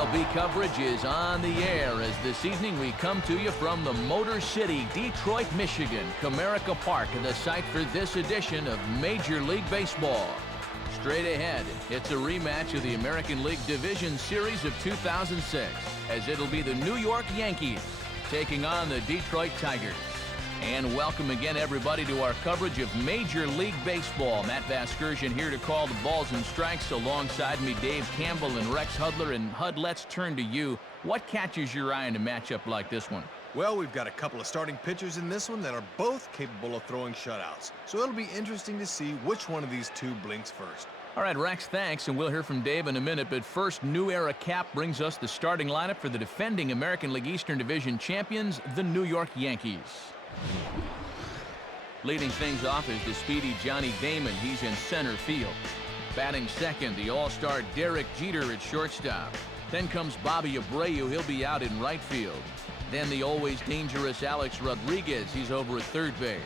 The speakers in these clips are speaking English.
MLB coverage is on the air as this evening we come to you from the Motor City, Detroit, Michigan, Comerica Park, the site for this edition of Major League Baseball. Straight ahead, it's a rematch of the American League Division Series of 2006, as it'll be the New York Yankees taking on the Detroit Tigers. And welcome again, everybody, to our coverage of Major League Baseball. Matt Vasgersian here to call the balls and strikes. Alongside me, Dave Campbell and Rex Hudler. And Hud, let's turn to you. What catches your eye in a matchup like this one? Well, we've got a couple of starting pitchers in this one that are both capable of throwing shutouts. So it'll be interesting to see which one of these two blinks first. All right, Rex, thanks, and we'll hear from Dave in a minute. But first, New Era Cap brings us the starting lineup for the defending American League Eastern Division champions, the New York Yankees. Leading things off is the speedy Johnny Damon. He's in center field. Batting second, the all-star Derek Jeter at shortstop. Then comes Bobby Abreu. He'll be out in right field. Then the always dangerous Alex Rodriguez. He's over at third base.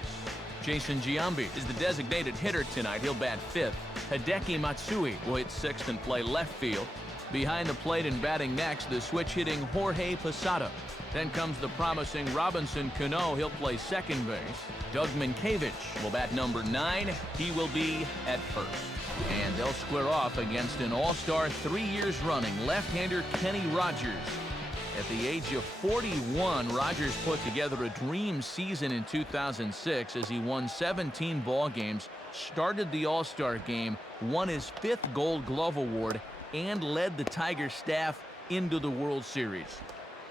Jason Giambi is the designated hitter tonight. He'll bat fifth. Hideki Matsui will hit sixth and play left field. Behind the plate and batting next, the switch-hitting Jorge Posada. Then comes the promising Robinson Cano. He'll play second base. Doug Minkiewicz will bat number 9. He will be at first. And they'll square off against an all-star 3 years running left-hander Kenny Rogers. At the age of 41, Rogers put together a dream season in 2006 as he won 17 ball games, started the All-Star game, won his 5th Gold Glove Award, and led the Tiger staff into the World Series.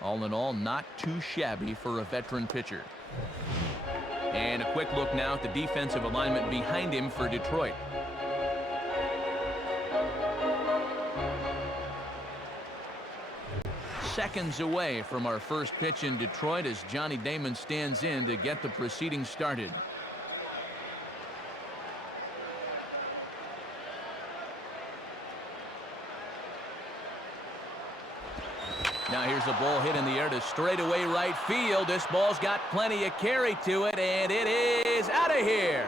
All in all, not too shabby for a veteran pitcher. And a quick look now at the defensive alignment behind him for Detroit. Seconds away from our first pitch in Detroit as Johnny Damon stands in to get the proceedings started. Now here's a ball hit in the air to straightaway right field. This ball's got plenty of carry to it, and it is out of here.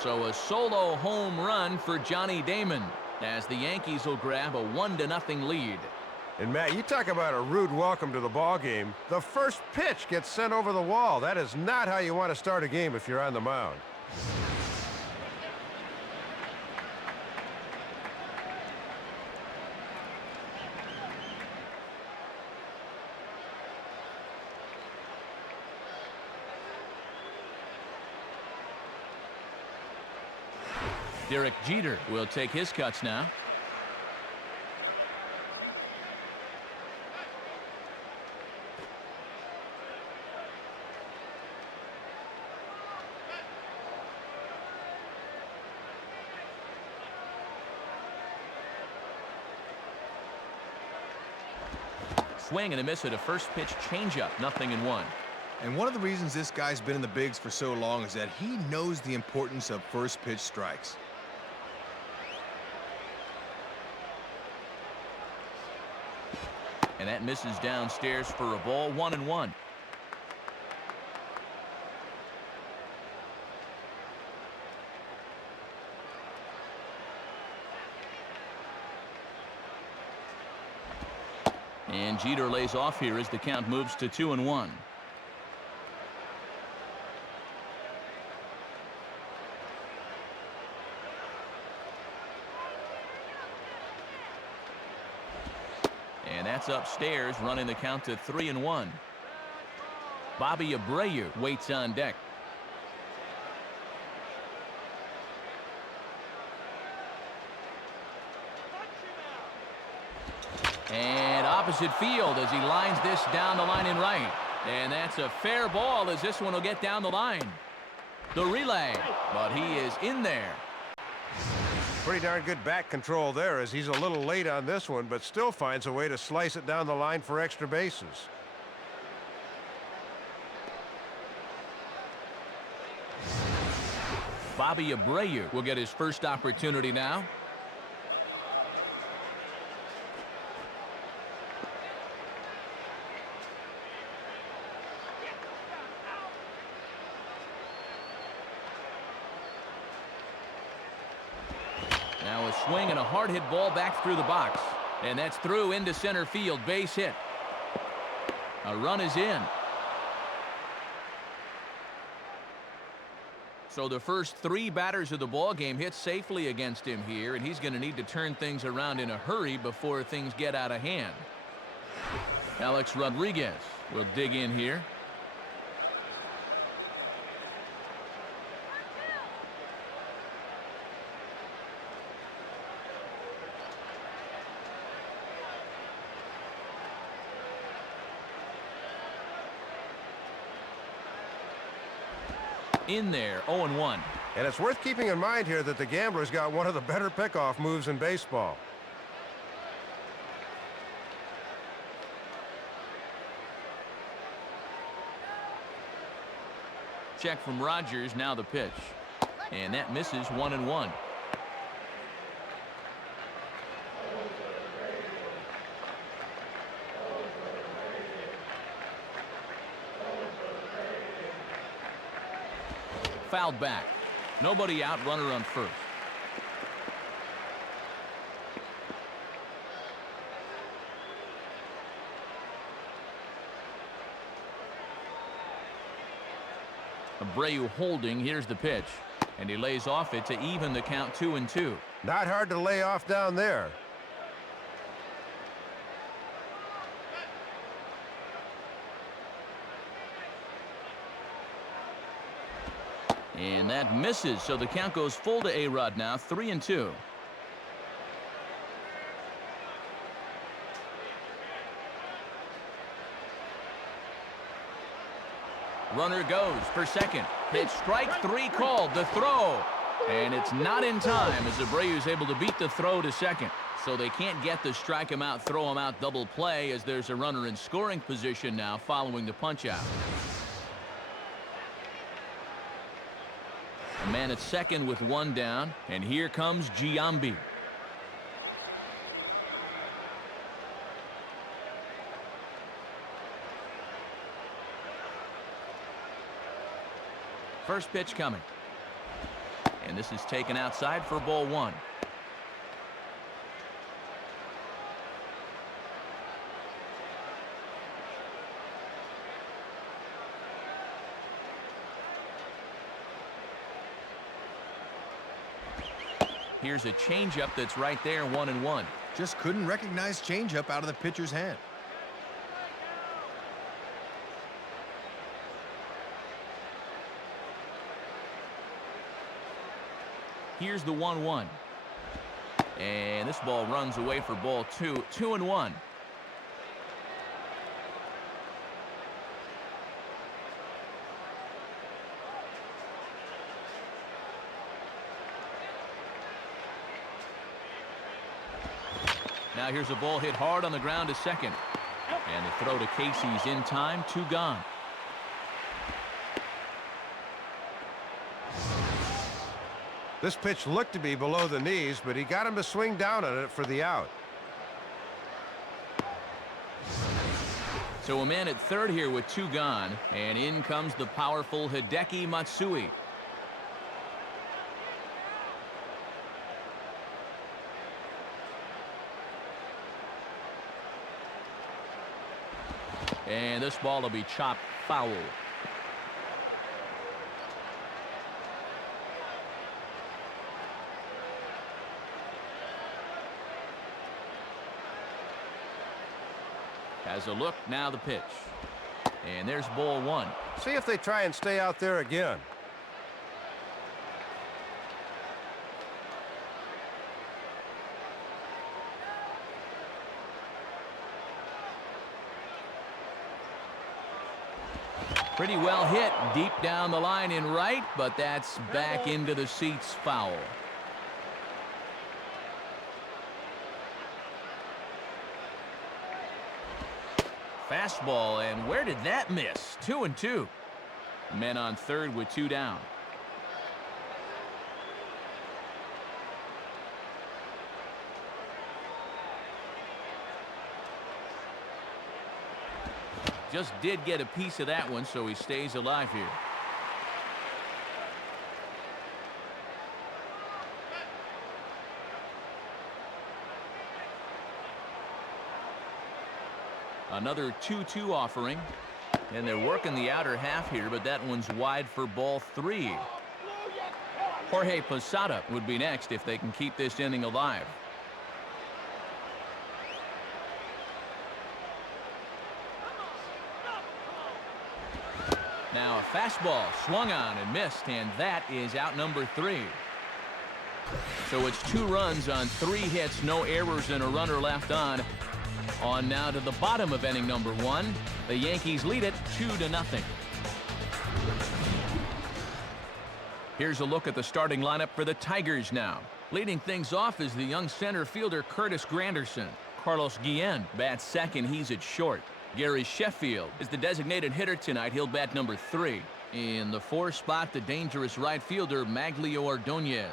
So a solo home run for Johnny Damon, as the Yankees will grab a 1-0 lead. And Matt, you talk about a rude welcome to the ball game. The first pitch gets sent over the wall. That is not how you want to start a game if you're on the mound. Derek Jeter will take his cuts now. Swing and a miss at a first pitch changeup, 0-1. And one of the reasons this guy's been in the bigs for so long is that he knows the importance of first pitch strikes. And that misses downstairs for a ball, 1-1. And Jeter lays off here as the count moves to 2-1. And that's upstairs, running the count to 3-1. Bobby Abreu waits on deck. And opposite field as he lines this down the line in right. And that's a fair ball as this one will get down the line. The relay, but he is in there. Pretty darn good back control there as he's a little late on this one, but still finds a way to slice it down the line for extra bases. Bobby Abreu will get his first opportunity now. Now a swing and a hard hit ball back through the box. And that's through into center field. Base hit. A run is in. So the first 3 batters of the ball game hit safely against him here, and he's going to need to turn things around in a hurry before things get out of hand. Alex Rodriguez will dig in here. In there, 0-1. And it's worth keeping in mind here that the gambler's got one of the better pickoff moves in baseball. Check from Rogers, now the pitch. And that misses, 1-1. Fouled back. Nobody out, runner on first. Abreu holding. Here's the pitch. And he lays off it to even the count 2-2. Not hard to lay off down there. And that misses, so the count goes full to A-Rod now, 3-2. Runner goes for second. Pitch, strike 3 called. The throw. And it's not in time as Abreu's able to beat the throw to second. So they can't get the strike him out, throw him out double play as there's a runner in scoring position now following the punch out. A man at second with 1 down, and here comes Giambi. First pitch coming. And this is taken outside for ball 1. Here's a changeup that's right there, 1-1. Just couldn't recognize changeup out of the pitcher's hand. Here's the 1-1. And this ball runs away for ball 2, 2-1. Now here's a ball hit hard on the ground to second. And the throw to Casey's in time, 2 gone. This pitch looked to be below the knees, but he got him to swing down on it for the out. So a man at third here with 2 gone, and in comes the powerful Hideki Matsui. And this ball will be chopped foul. Has a look, now the pitch. And there's ball 1. See if they try and stay out there again. Pretty well hit deep down the line in right, but that's back into the seats, foul. Fastball, and where did that miss? 2-2. Men on third with 2 down. Just did get a piece of that one, so he stays alive here. Another 2-2 offering. And they're working the outer half here, but that one's wide for ball 3. Jorge Posada would be next if they can keep this inning alive. Now a fastball swung on and missed, and that is out number 3. So it's 2 runs on 3 hits, no errors, and a runner left on. On now to the bottom of inning number 1. The Yankees lead it 2-0. Here's a look at the starting lineup for the Tigers now. Leading things off is the young center fielder Curtis Granderson. Carlos Guillen bats second. He's at short. Gary Sheffield is the designated hitter tonight. He'll bat number 3. In the 4th spot, the dangerous right fielder Maglio Ordonez.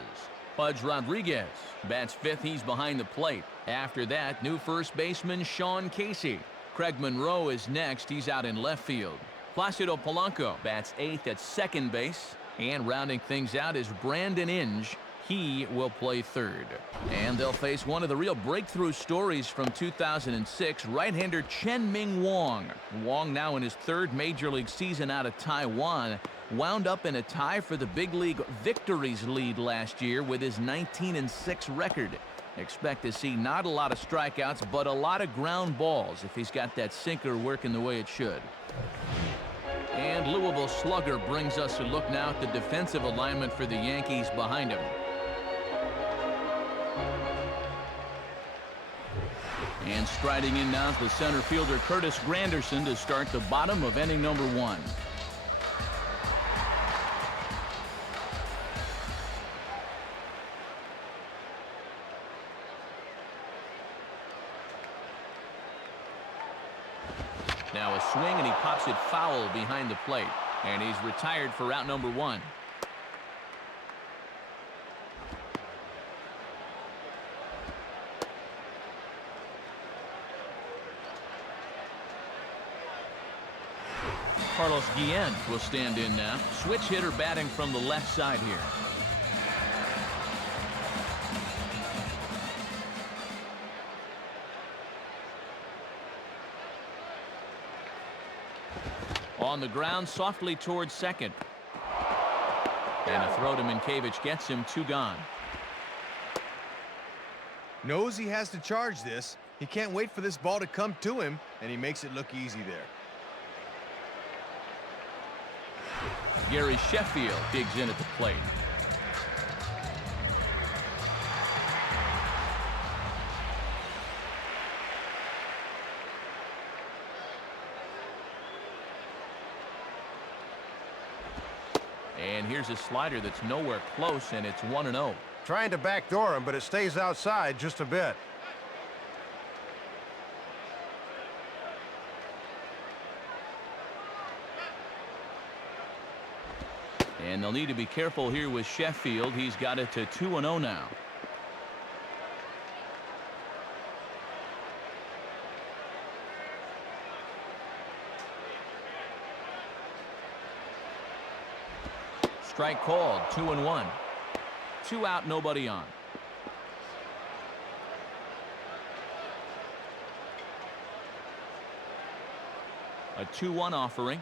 Pudge Rodriguez bats 5th. He's behind the plate. After that, new first baseman Sean Casey. Craig Monroe is next. He's out in left field. Placido Polanco bats 8th at second base. And rounding things out is Brandon Inge. He will play 3rd. And they'll face one of the real breakthrough stories from 2006, right-hander Chen-Ming Wong. Wong, now in his 3rd major league season out of Taiwan, wound up in a tie for the big league victories lead last year with his 19-6 record. Expect to see not a lot of strikeouts, but a lot of ground balls if he's got that sinker working the way it should. And Louisville slugger brings us a look now at the defensive alignment for the Yankees behind him. And striding in now is the center fielder Curtis Granderson to start the bottom of inning number 1. Now a swing, and he pops it foul behind the plate. And he's retired for out number 1. Carlos Guillen will stand in now. Switch hitter batting from the left side here. On the ground, softly towards second. And a throw to Minkiewicz gets him 2 gone. Knows he has to charge this. He can't wait for this ball to come to him, and he makes it look easy there. Gary Sheffield digs in at the plate. And here's a slider that's nowhere close, and it's 1-0. Trying to backdoor him, but it stays outside just a bit. And they'll need to be careful here with Sheffield. He's got it to 2-0 now. Strike called, 2-1. 2 out, nobody on. A 2-1 offering.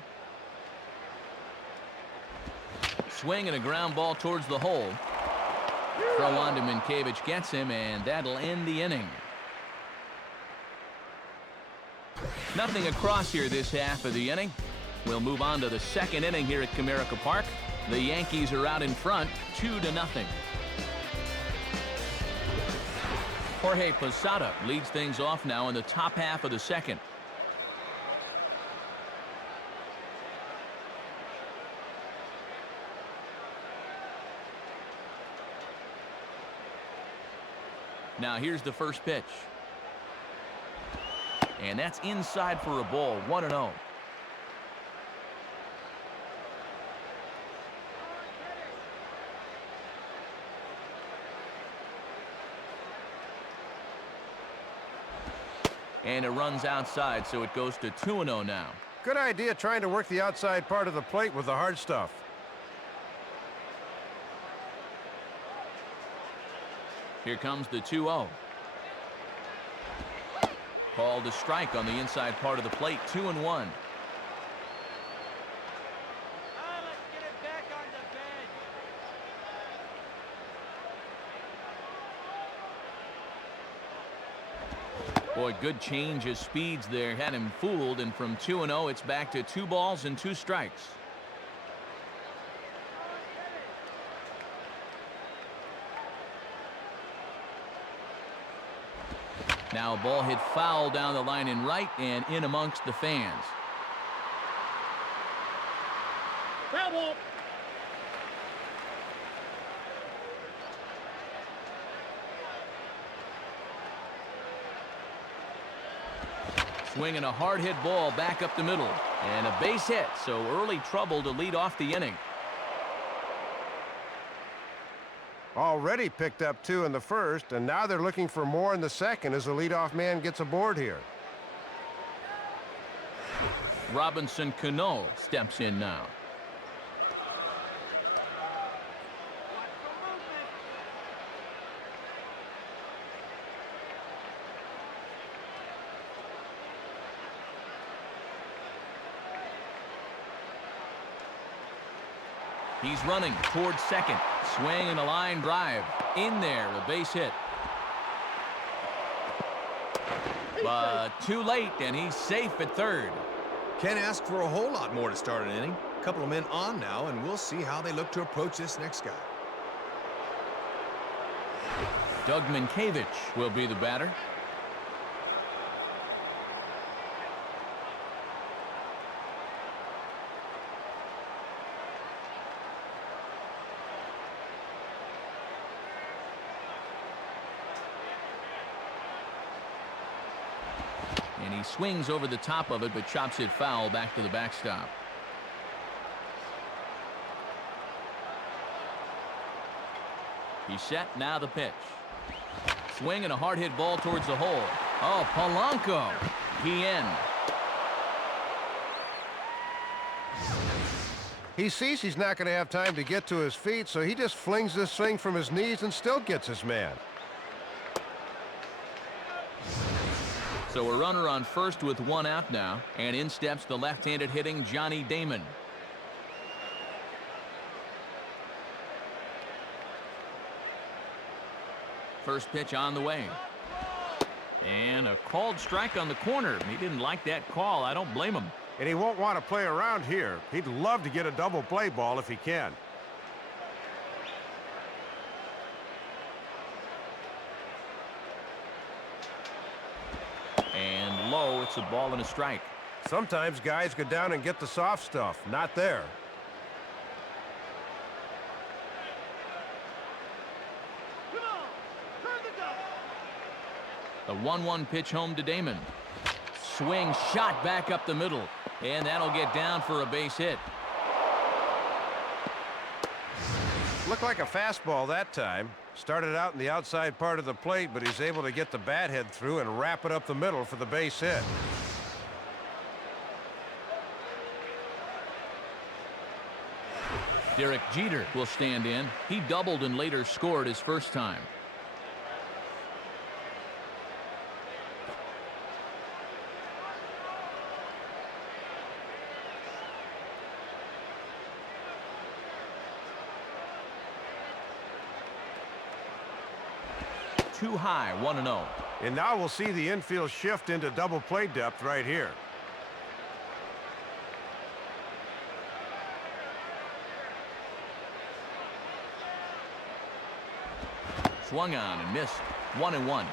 Swing and a ground ball towards the hole. Throw on to Minkiewicz gets him, and that'll end the inning. Nothing across here this half of the inning. We'll move on to the 2nd inning here at Comerica Park. The Yankees are out in front, 2-0. Jorge Posada leads things off now in the top half of the 2nd. Now here's the first pitch. And that's inside for a ball, 1-0. And it runs outside, so it goes to 2-0 now. Good idea trying to work the outside part of the plate with the hard stuff. Here comes the 2-0. Called a strike on the inside part of the plate. 2-1. Let's get it back on the bench. Boy, good change of speeds there. Had him fooled, and from 2-0, it's back to 2 balls and 2 strikes. Now a ball hit foul down the line in right and in amongst the fans. Foul ball. Swinging a hard hit ball back up the middle. And a base hit, so early trouble to lead off the inning. Already picked up 2 in the first, and now they're looking for more in the second as the leadoff man gets aboard here. Robinson Cano steps in now. He's running towards second. Swing and a line drive. In there, a base hit. But too late, and he's safe at third. Can't ask for a whole lot more to start an inning. A couple of men on now, and we'll see how they look to approach this next guy. Doug Minkiewicz will be the batter. And he swings over the top of it, but chops it foul back to the backstop. He's set, now the pitch. Swing and a hard hit ball towards the hole. Oh, Polanco. He in. He sees he's not going to have time to get to his feet, so he just flings this thing from his knees and still gets his man. So a runner on first with 1 out now, and in steps the left-handed hitting Johnny Damon. First pitch on the way. And a called strike on the corner. He didn't like that call. I don't blame him. And he won't want to play around here. He'd love to get a double play ball if he can. And low, it's a ball and a strike. Sometimes guys go down and get the soft stuff. Not there. Come on, turn the double. The 1-1 pitch home to Damon. Swing, shot back up the middle. And that'll get down for a base hit. Looked like a fastball that time. Started out in the outside part of the plate, but he's able to get the bat head through and wrap it up the middle for the base hit. Derek Jeter will stand in. He doubled and later scored his first time. Too high, 1-0. And now we'll see the infield shift into double play depth right here. Swung on and missed. 1-1.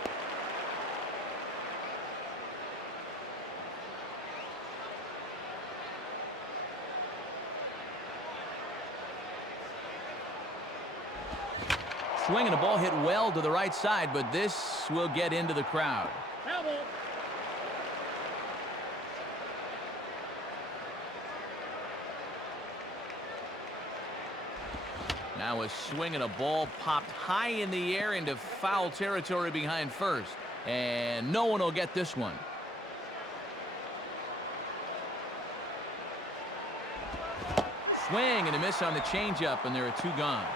Swinging a ball hit well to the right side, but this will get into the crowd. Foul ball. Now a swing and a ball popped high in the air into foul territory behind first. And no one will get this one. Swing and a miss on the changeup, and there are 2 gone.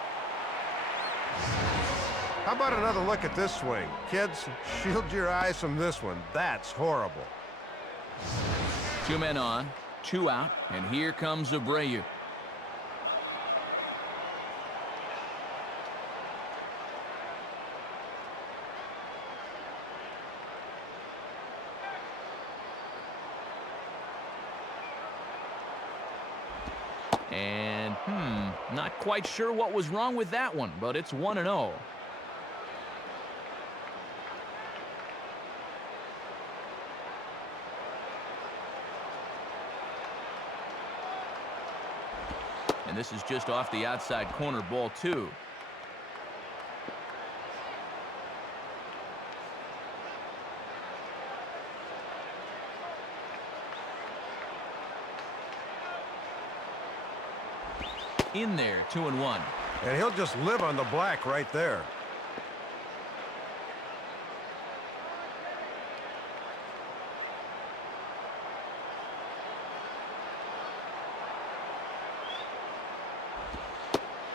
How about another look at this swing? Kids, shield your eyes from this one. That's horrible. 2 men on, 2 out, and here comes Abreu. And, not quite sure what was wrong with that one, but it's 1-0. And this is just off the outside corner, ball 2. In there, 2-1. And he'll just live on the black right there.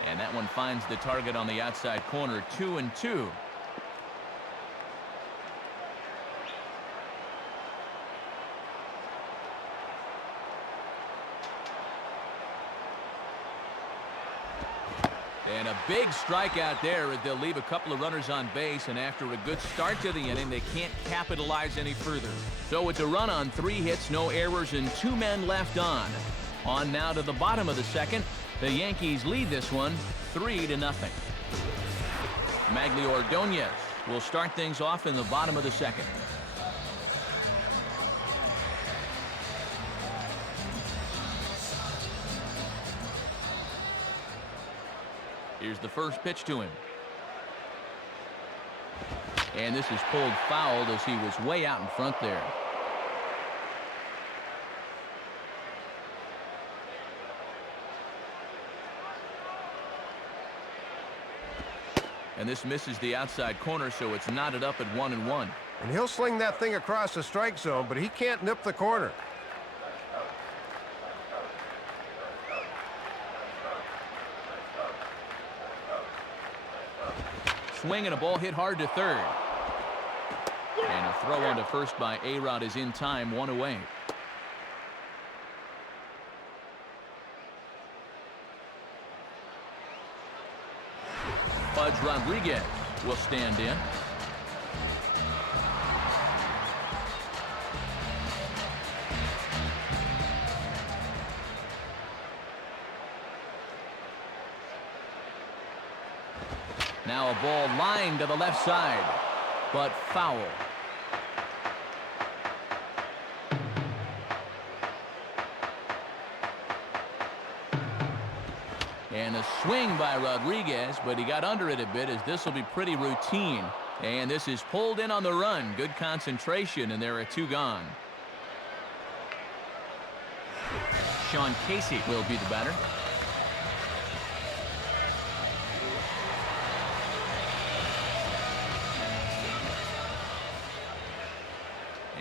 And that one finds the target on the outside corner, 2-2. And a big strikeout there as they'll leave a couple of runners on base, and after a good start to the inning, they can't capitalize any further. So it's a run on 3 hits, no errors, and 2 men left on. On now to the bottom of the second. The Yankees lead this one 3-0. Magglio Ordonez will start things off in the bottom of the second. Here's the first pitch to him. And this is pulled foul as he was way out in front there. And this misses the outside corner, so it's knotted up at 1-1. And he'll sling that thing across the strike zone, but he can't nip the corner. Swing and a ball hit hard to third. And a throw onto first by A-Rod is in time, 1 away. Pudge Rodriguez will stand in. Now a ball lined to the left side, but foul. And a swing by Rodriguez, but he got under it a bit as this will be pretty routine. And this is pulled in on the run. Good concentration, and there are 2 gone. Sean Casey will be the batter.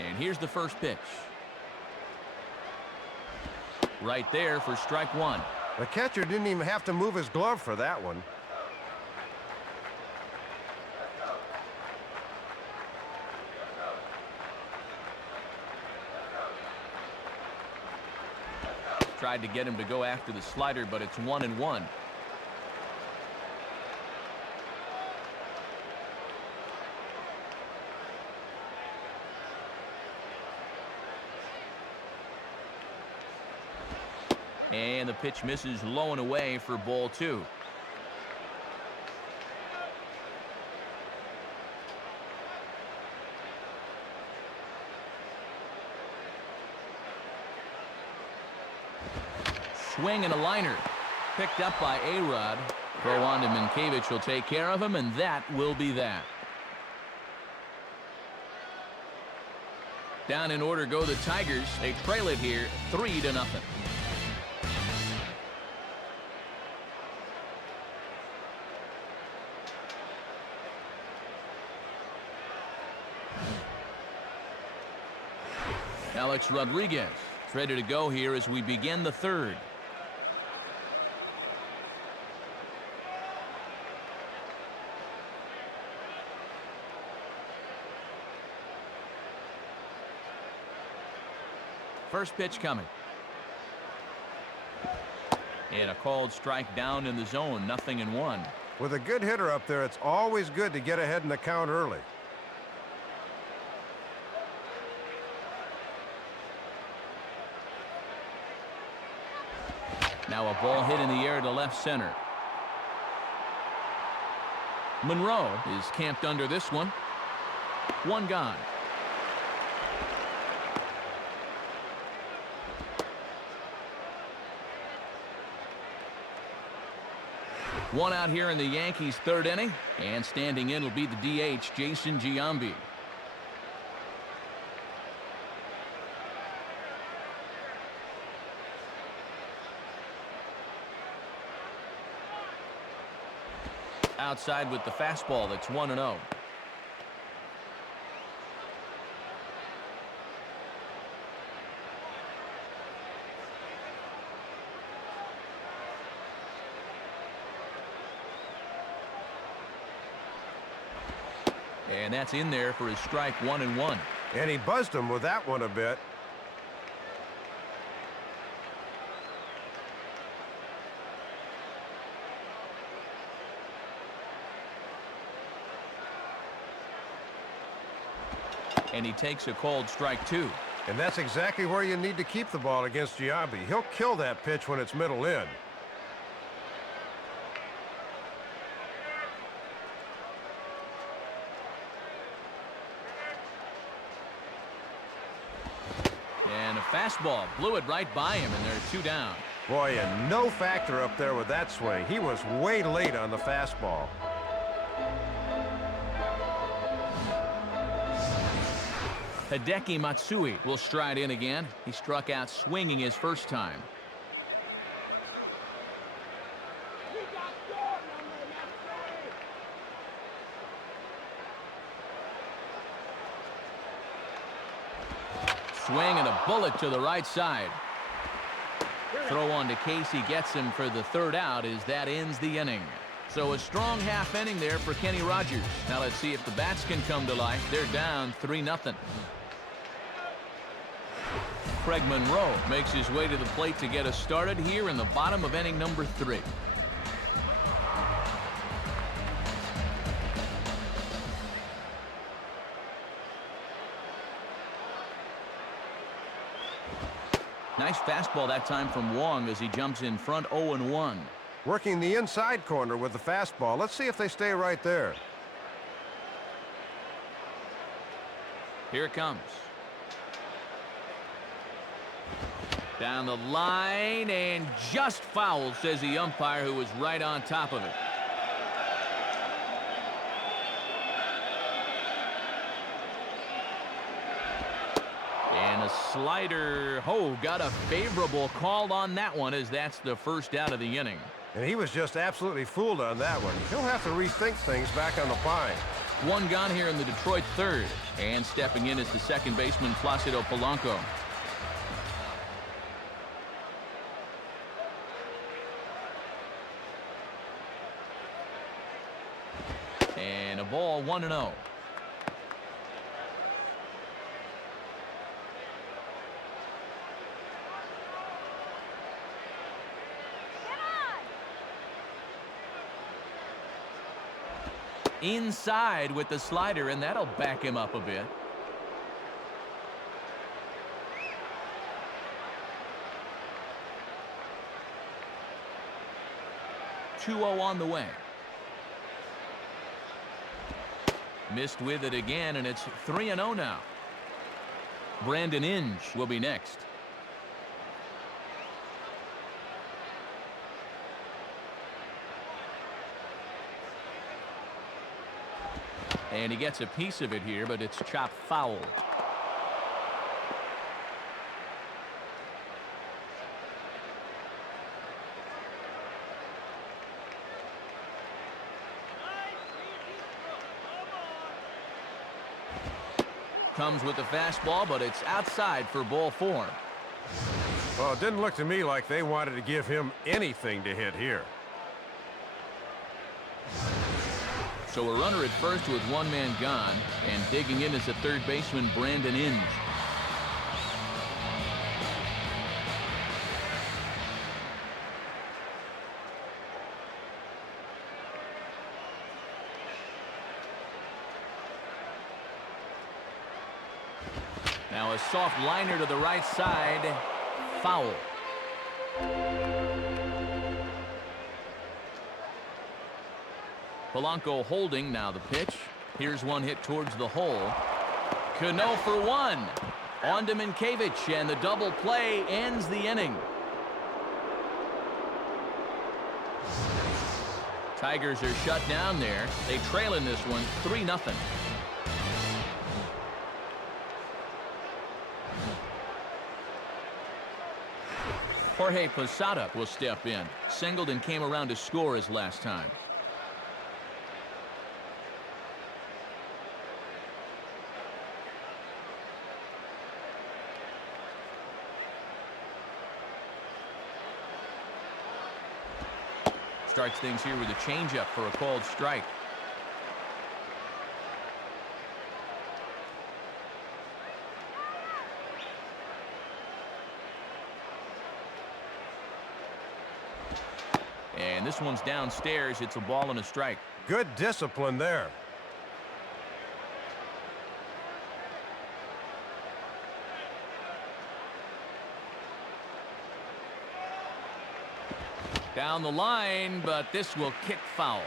And here's the first pitch. Right there for strike 1. The catcher didn't even have to move his glove for that one. Tried to get him to go after the slider, but it's 1-1. And the pitch misses low and away for ball 2. Swing and a liner. Picked up by A-Rod. Throw on to Minkiewicz will take care of him, and that will be that. Down in order go the Tigers. They trail it here 3-0. Alex Rodriguez ready to go here as we begin the third. First pitch coming. And a called strike down in the zone, 0-1. With a good hitter up there, it's always good to get ahead in the count early. Now a ball hit in the air to left center. Monroe is camped under this one. One gone. One out here in the Yankees' third inning, and standing in will be the DH, Jason Giambi. Outside with the fastball, that's 1-0. And that's in there for his strike 1-1. And he buzzed him with that one a bit. And he takes a called strike 2. And that's exactly where you need to keep the ball against Giambi. He'll kill that pitch when it's middle in. And a fastball blew it right by him, and they're 2 down. Boy, a no factor up there with that swing. He was way late on the fastball. Hideki Matsui will stride in again. He struck out swinging his first time. Swing and a bullet to the right side. Throw on to Casey gets him for the third out as that ends the inning. So a strong half inning there for Kenny Rogers. Now let's see if the bats can come to life. They're down 3-0. Craig Monroe makes his way to the plate to get us started here in the bottom of inning number 3. Nice fastball that time from Wong as he jumps in front 0-1. Working the inside corner with the fastball. Let's see if they stay right there. Here it comes. Down the line and just foul, says the umpire, who was right on top of it. And a slider. Oh, got a favorable call on that one, as that's the first out of the inning. And he was just absolutely fooled on that one. He'll have to rethink things back on the pine. One gone here in the Detroit third. And stepping in is the second baseman, Placido Polanco. And a ball, 1-0. Inside with the slider, and that'll back him up a bit. (2-0) on the way. Missed with it again, and it's 3-0 now. Brandon Inge will be next. And he gets a piece of it here, but it's chopped foul. Comes with the fastball, but it's outside for ball 4. Well, it didn't look to me like they wanted to give him anything to hit here. So a runner at first with one man gone, and digging in is the third baseman, Brandon Inge. Now a soft liner to the right side. Foul. Polanco holding. Now the pitch. Here's one hit towards the hole. Cano for one. On to Minkiewicz, and the double play ends the inning. Tigers are shut down there. They trail in this one 3-0. Jorge Posada will step in. Singled and came around to score his last time. Starts things here with a changeup for a called strike. And this one's downstairs. It's a ball and a strike. Good discipline there. Down the line, but this will kick foul.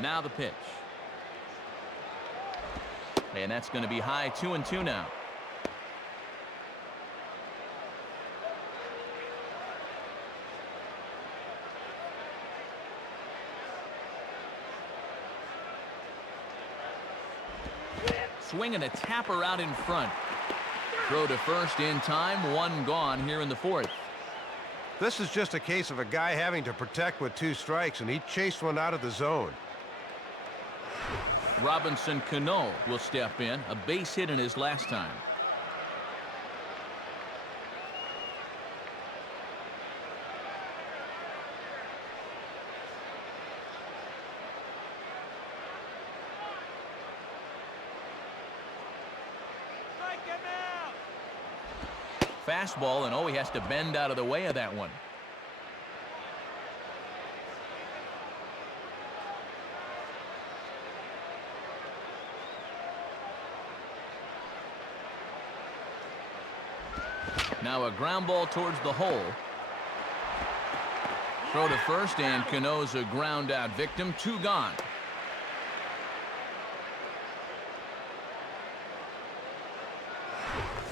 Now the pitch. And that's going to be high. 2-2 now. Swinging a tapper out in front. Throw to first in time. One gone here in the fourth. This is just a case of a guy having to protect with 2 strikes, and he chased one out of the zone. Robinson Cano will step in. A base hit in his last time. Fastball, and oh, he has to bend out of the way of that one. Now a ground ball towards the hole. Throw to first, and Cano's a ground out victim. 2 gone.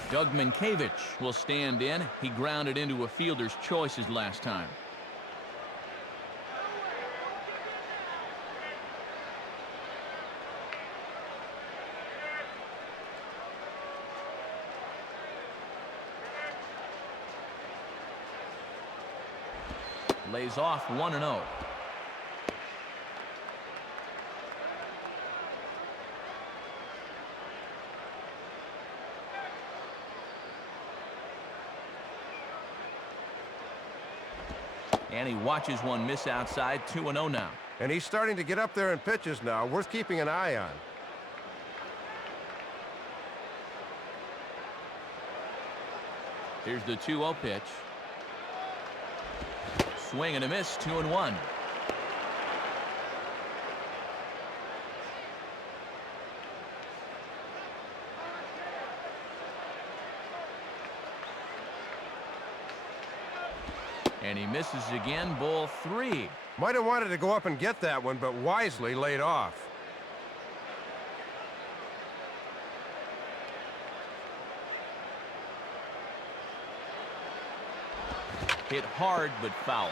Doug Minkiewicz will stand in. He grounded into a fielder's choice his last time. Lays off 1-0. And he watches one miss outside. 2-0 now. And he's starting to get up there in pitches now. Worth keeping an eye on. Here's the 2-0 pitch. Swing and a miss. 2-1. And he misses again. Ball 3. Might have wanted to go up and get that one, but wisely laid off. Hit hard, but foul.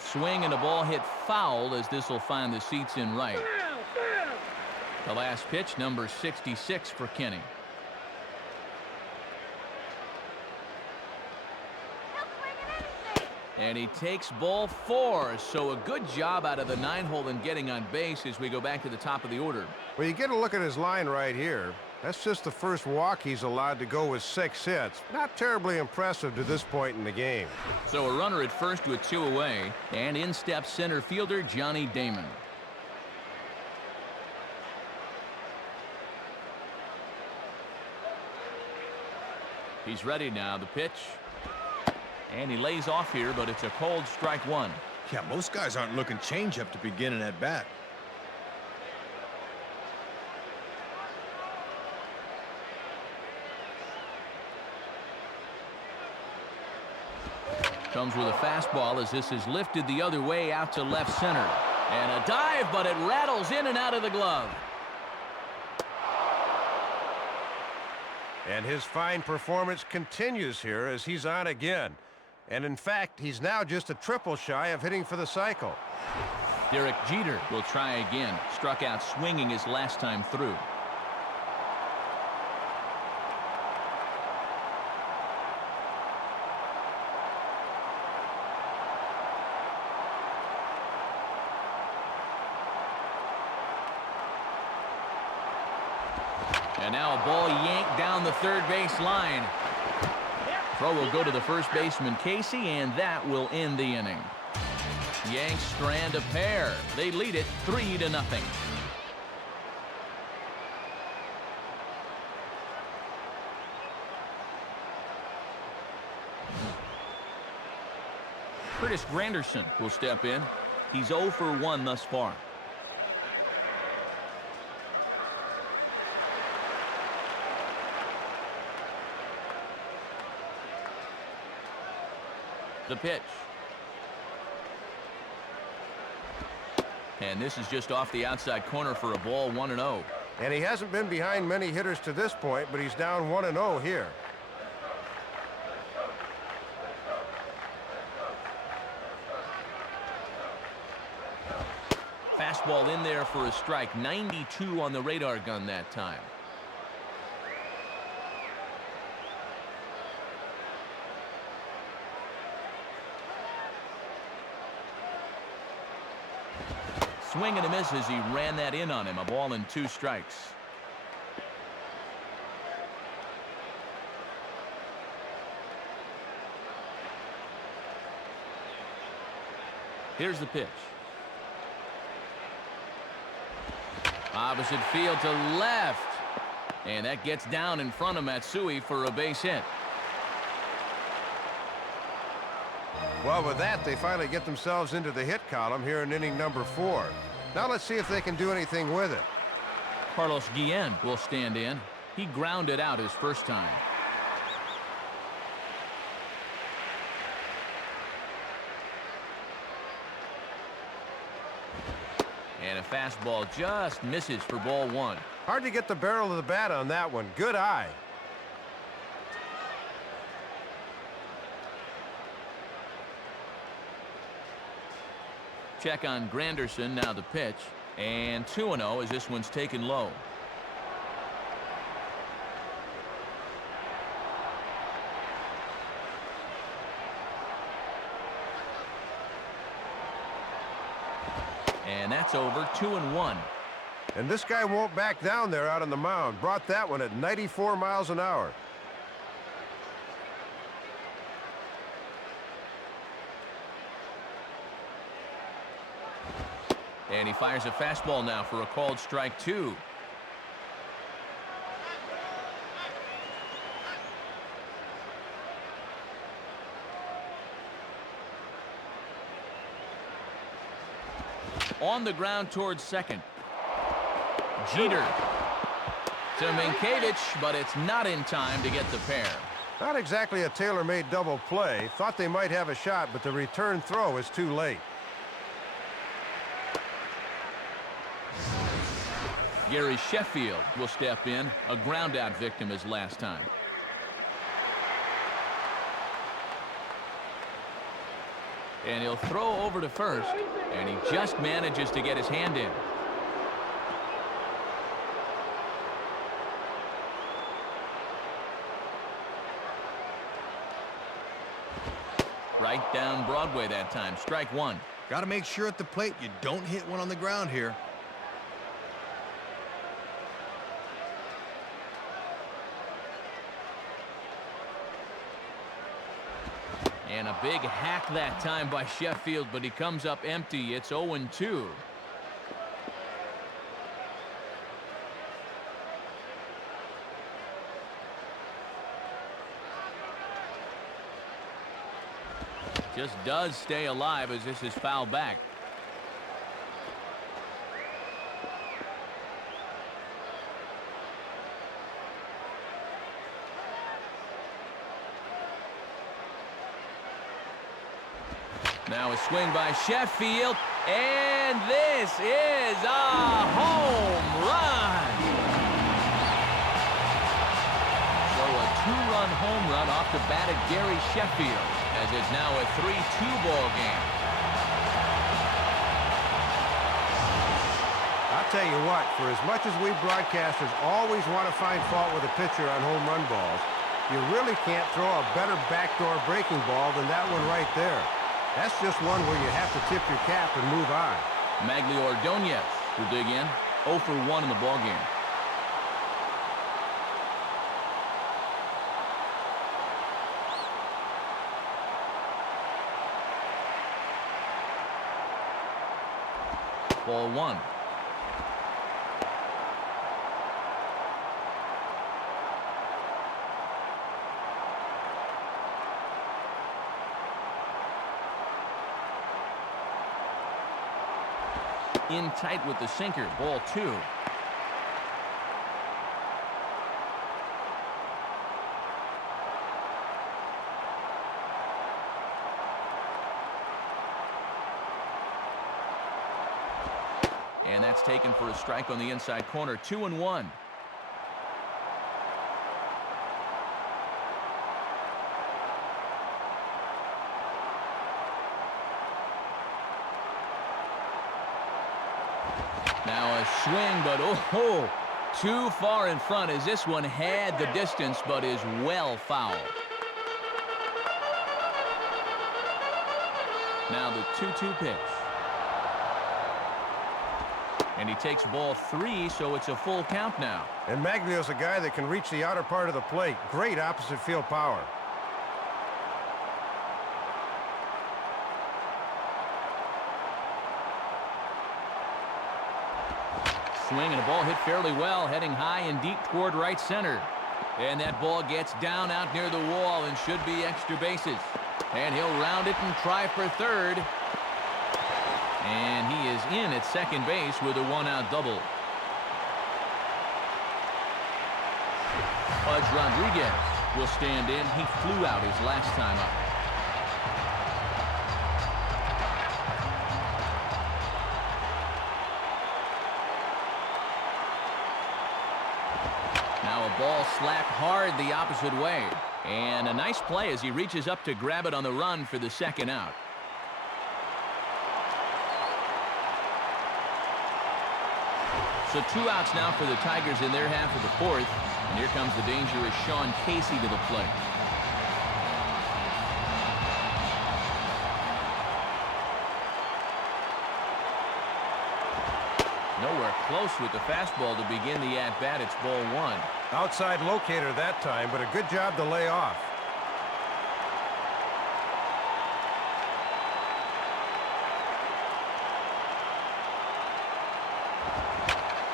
Swing and a ball hit foul, as this will find the seats in right. The last pitch, number 66 for Kenny. And he takes ball 4. So a good job out of the 9-hole in getting on base as we go back to the top of the order. Well, you get a look at his line right here. That's just the first walk he's allowed to go with 6 hits. Not terribly impressive to this point in the game. So a runner at first with 2 away, and in steps center fielder Johnny Damon. He's ready now. The pitch. And he lays off here, but it's a cold strike one. Yeah, most guys aren't looking changeup to begin an at-bat. Comes with a fastball as this is lifted the other way out to left center. And a dive, but it rattles in and out of the glove. And his fine performance continues here as he's on again. And in fact, he's now just a triple shy of hitting for the cycle. Derek Jeter will try again. Struck out swinging his last time through. And now a ball yanked down the third base line. Throw will go to the first baseman, Casey, and that will end the inning. Yanks strand a pair. They lead it 3-0. Curtis Granderson will step in. He's 0 for 1 thus far. The pitch. And this is just off the outside corner for a ball, 1-0. And he hasn't been behind many hitters to this point, but he's down 1-0 here. Fastball in there for a strike. 92 on the radar gun that time. Swing and a miss as he ran that in on him. A ball and 2 strikes. Here's the pitch. Opposite field to left. And that gets down in front of Matsui for a base hit. Well, with that, they finally get themselves into the hit column here in inning number 4. Now let's see if they can do anything with it. Carlos Guillen will stand in. He grounded out his first time. And a fastball just misses for ball 1. Hard to get the barrel of the bat on that one. Good eye. Check on Granderson, now the pitch. And 2-0 as this one's taken low. And that's over. 2-1. And this guy won't back down there out on the mound. Brought that one at 94 miles an hour. And he fires a fastball now for a called strike 2. On the ground towards second. Jeter to Minkiewicz, but it's not in time to get the pair. Not exactly a tailor-made double play. Thought they might have a shot, but the return throw is too late. Gary Sheffield will step in, a ground-out victim his last time. And he'll throw over to first, and he just manages to get his hand in. Right down Broadway that time. Strike 1. Got to make sure at the plate you don't hit one on the ground here. And a big hack that time by Sheffield, but he comes up empty. It's 0-2. Just does stay alive as this is fouled back. Now a swing by Sheffield, and this is a home run. So a two-run home run off the bat of Gary Sheffield, as it's now a 3-2 ball game. I'll tell you what, for as much as we broadcasters always want to find fault with a pitcher on home run balls, you really can't throw a better backdoor breaking ball than that one right there. That's just one where you have to tip your cap and move on. Magli Ordonez will dig in. 0 for 1 in the ballgame. Ball 1. In tight with the sinker. Ball 2. And that's taken for a strike on the inside corner. 2-1. Now a swing, but oh, too far in front as this one had the distance but is well foul. Now the 2-2 pitch. And he takes ball 3, so it's a full count now. And Maglio's a guy that can reach the outer part of the plate. Great opposite field power. Swing and a ball hit fairly well, heading high and deep toward right center. And that ball gets down out near the wall and should be extra bases. And he'll round it and try for third. And he is in at second base with a one-out double. Pudge Rodriguez will stand in. He flew out his last time up. Now a ball slapped hard the opposite way. And a nice play as he reaches up to grab it on the run for the second out. So 2 outs now for the Tigers in their half of the fourth. And here comes the dangerous Sean Casey to the plate. Nowhere close with the fastball to begin the at-bat. It's ball 1. Outside locator that time, but a good job to lay off.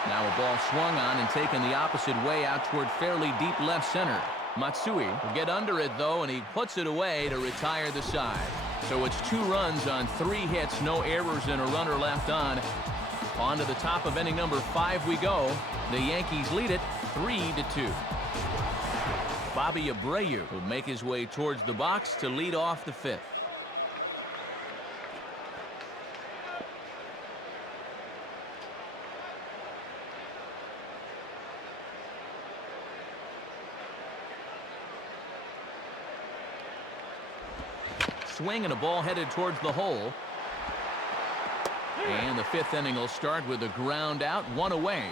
Now a ball swung on and taken the opposite way out toward fairly deep left center. Matsui will get under it, though, and he puts it away to retire the side. So it's 2 runs on 3 hits, no errors, and a runner left on. On to the top of inning number 5 we go. The Yankees lead it 3-2. Bobby Abreu will make his way towards the box to lead off the 5th. Swing and a ball headed towards the hole. And the 5th inning will start with a ground out, 1 away.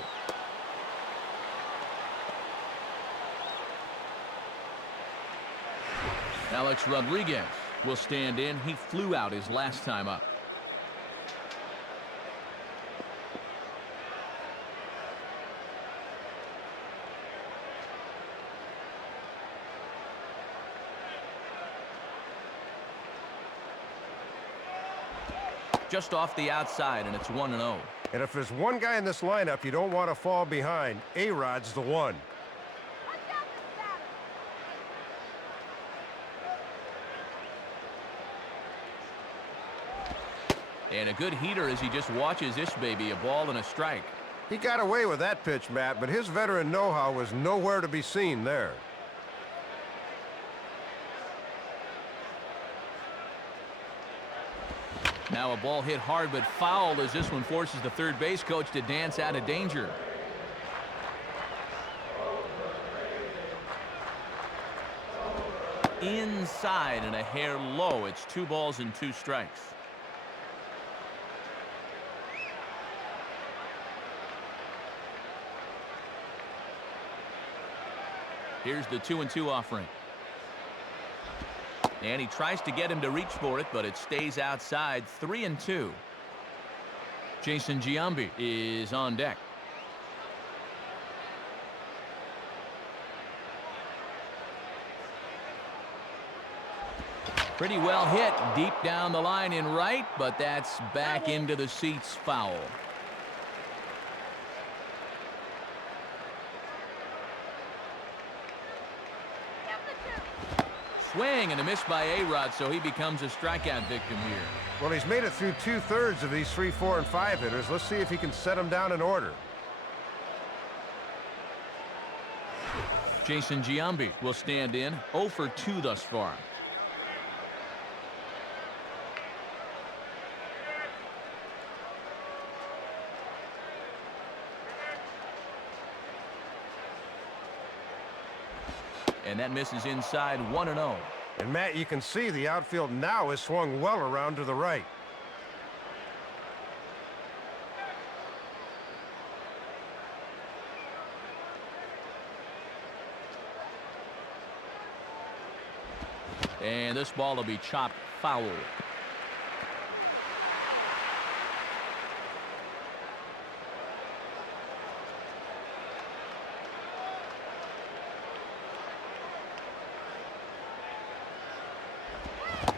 Alex Rodriguez will stand in. He flew out his last time up. Just off the outside, and it's 1-0. And if there's one guy in this lineup you don't want to fall behind, A-Rod's the one. And a good heater as he just watches this baby, a ball and a strike. He got away with that pitch, Matt, but his veteran know-how was nowhere to be seen there. Now a ball hit hard but foul as this one forces the third base coach to dance out of danger. Inside and a hair low. It's 2 balls and 2 strikes. Here's the 2-2 offering. And he tries to get him to reach for it, but it stays outside. 3-2. Jason Giambi is on deck. Pretty well hit deep down the line in right, but that's back into the seats, foul. Swing and a miss by A-Rod, so he becomes a strikeout victim here. Well, he's made it through 2/3 of these 3, 4, and 5 hitters. Let's see if he can set them down in order. Jason Giambi will stand in. 0 for 2 thus far. And that misses inside. 1-0. And, Matt, you can see the outfield now is swung well around to the right. And this ball will be chopped foul.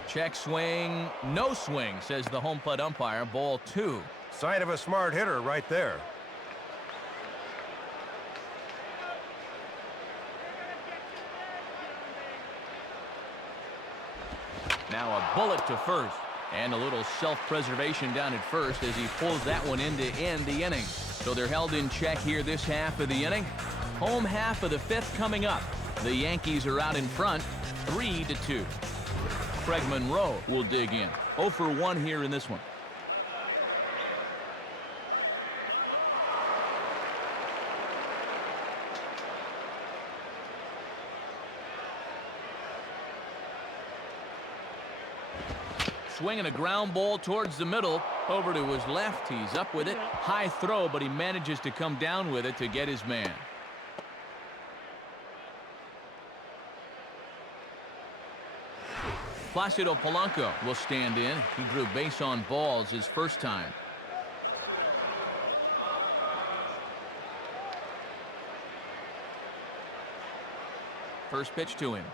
Check swing, no swing, says the home plate umpire. Ball 2. Sign of a smart hitter right there. Now a bullet to first. And a little self-preservation down at first as he pulls that one in to end the inning. So they're held in check here this half of the inning. Home half of the 5th coming up. The Yankees are out in front, 3-2. Craig Monroe will dig in. 0 for 1 here in this one. Swinging a ground ball towards the middle. Over to his left. He's up with it. High throw, but he manages to come down with it to get his man. Placido Polanco will stand in. He drew base on balls his first time. First pitch to him.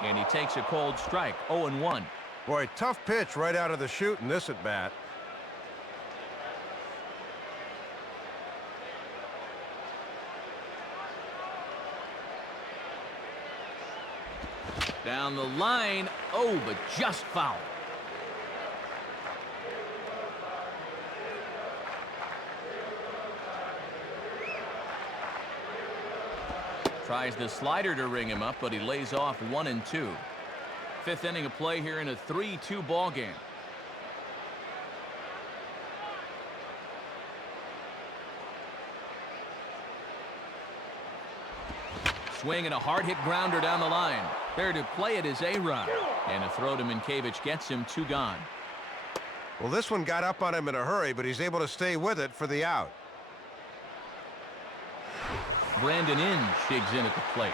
And he takes a cold strike. 0-1. Boy, tough pitch right out of the chute in this at bat. Down the line. Oh, but just foul. Tries the slider to ring him up, but he lays off 1-2. 5th inning of play here in a 3-2 ball game. Swing and a hard hit grounder down the line. There to play it is A-Rod. And a throw to Minkiewicz gets him 2 gone. Well, this one got up on him in a hurry, but he's able to stay with it for the out. Brandon Inge digs in at the plate.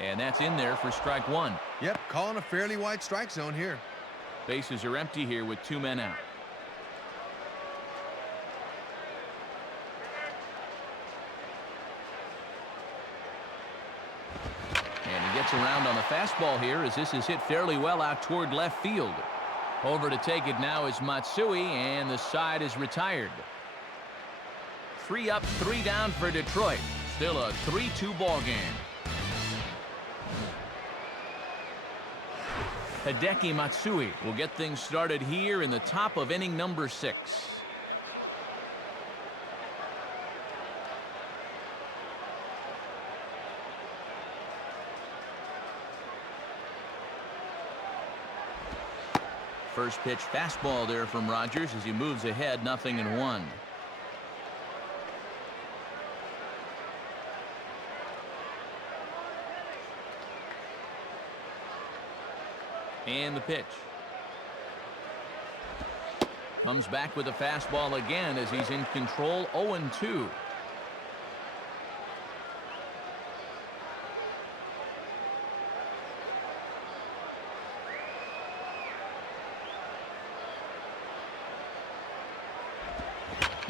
And that's in there for strike 1. Yep, calling a fairly wide strike zone here. Bases are empty here with 2 men out. gets around on the fastball here as this is hit fairly well out toward left field. Over to take it now is Matsui, and the side is retired. 3 up, 3 down for Detroit. Still a 3-2 ball game. Hideki Matsui will get things started here in the top of inning number 6. First pitch fastball there from Rogers as he moves ahead 0-1. And the pitch. Comes back with a fastball again as he's in control. 0-2.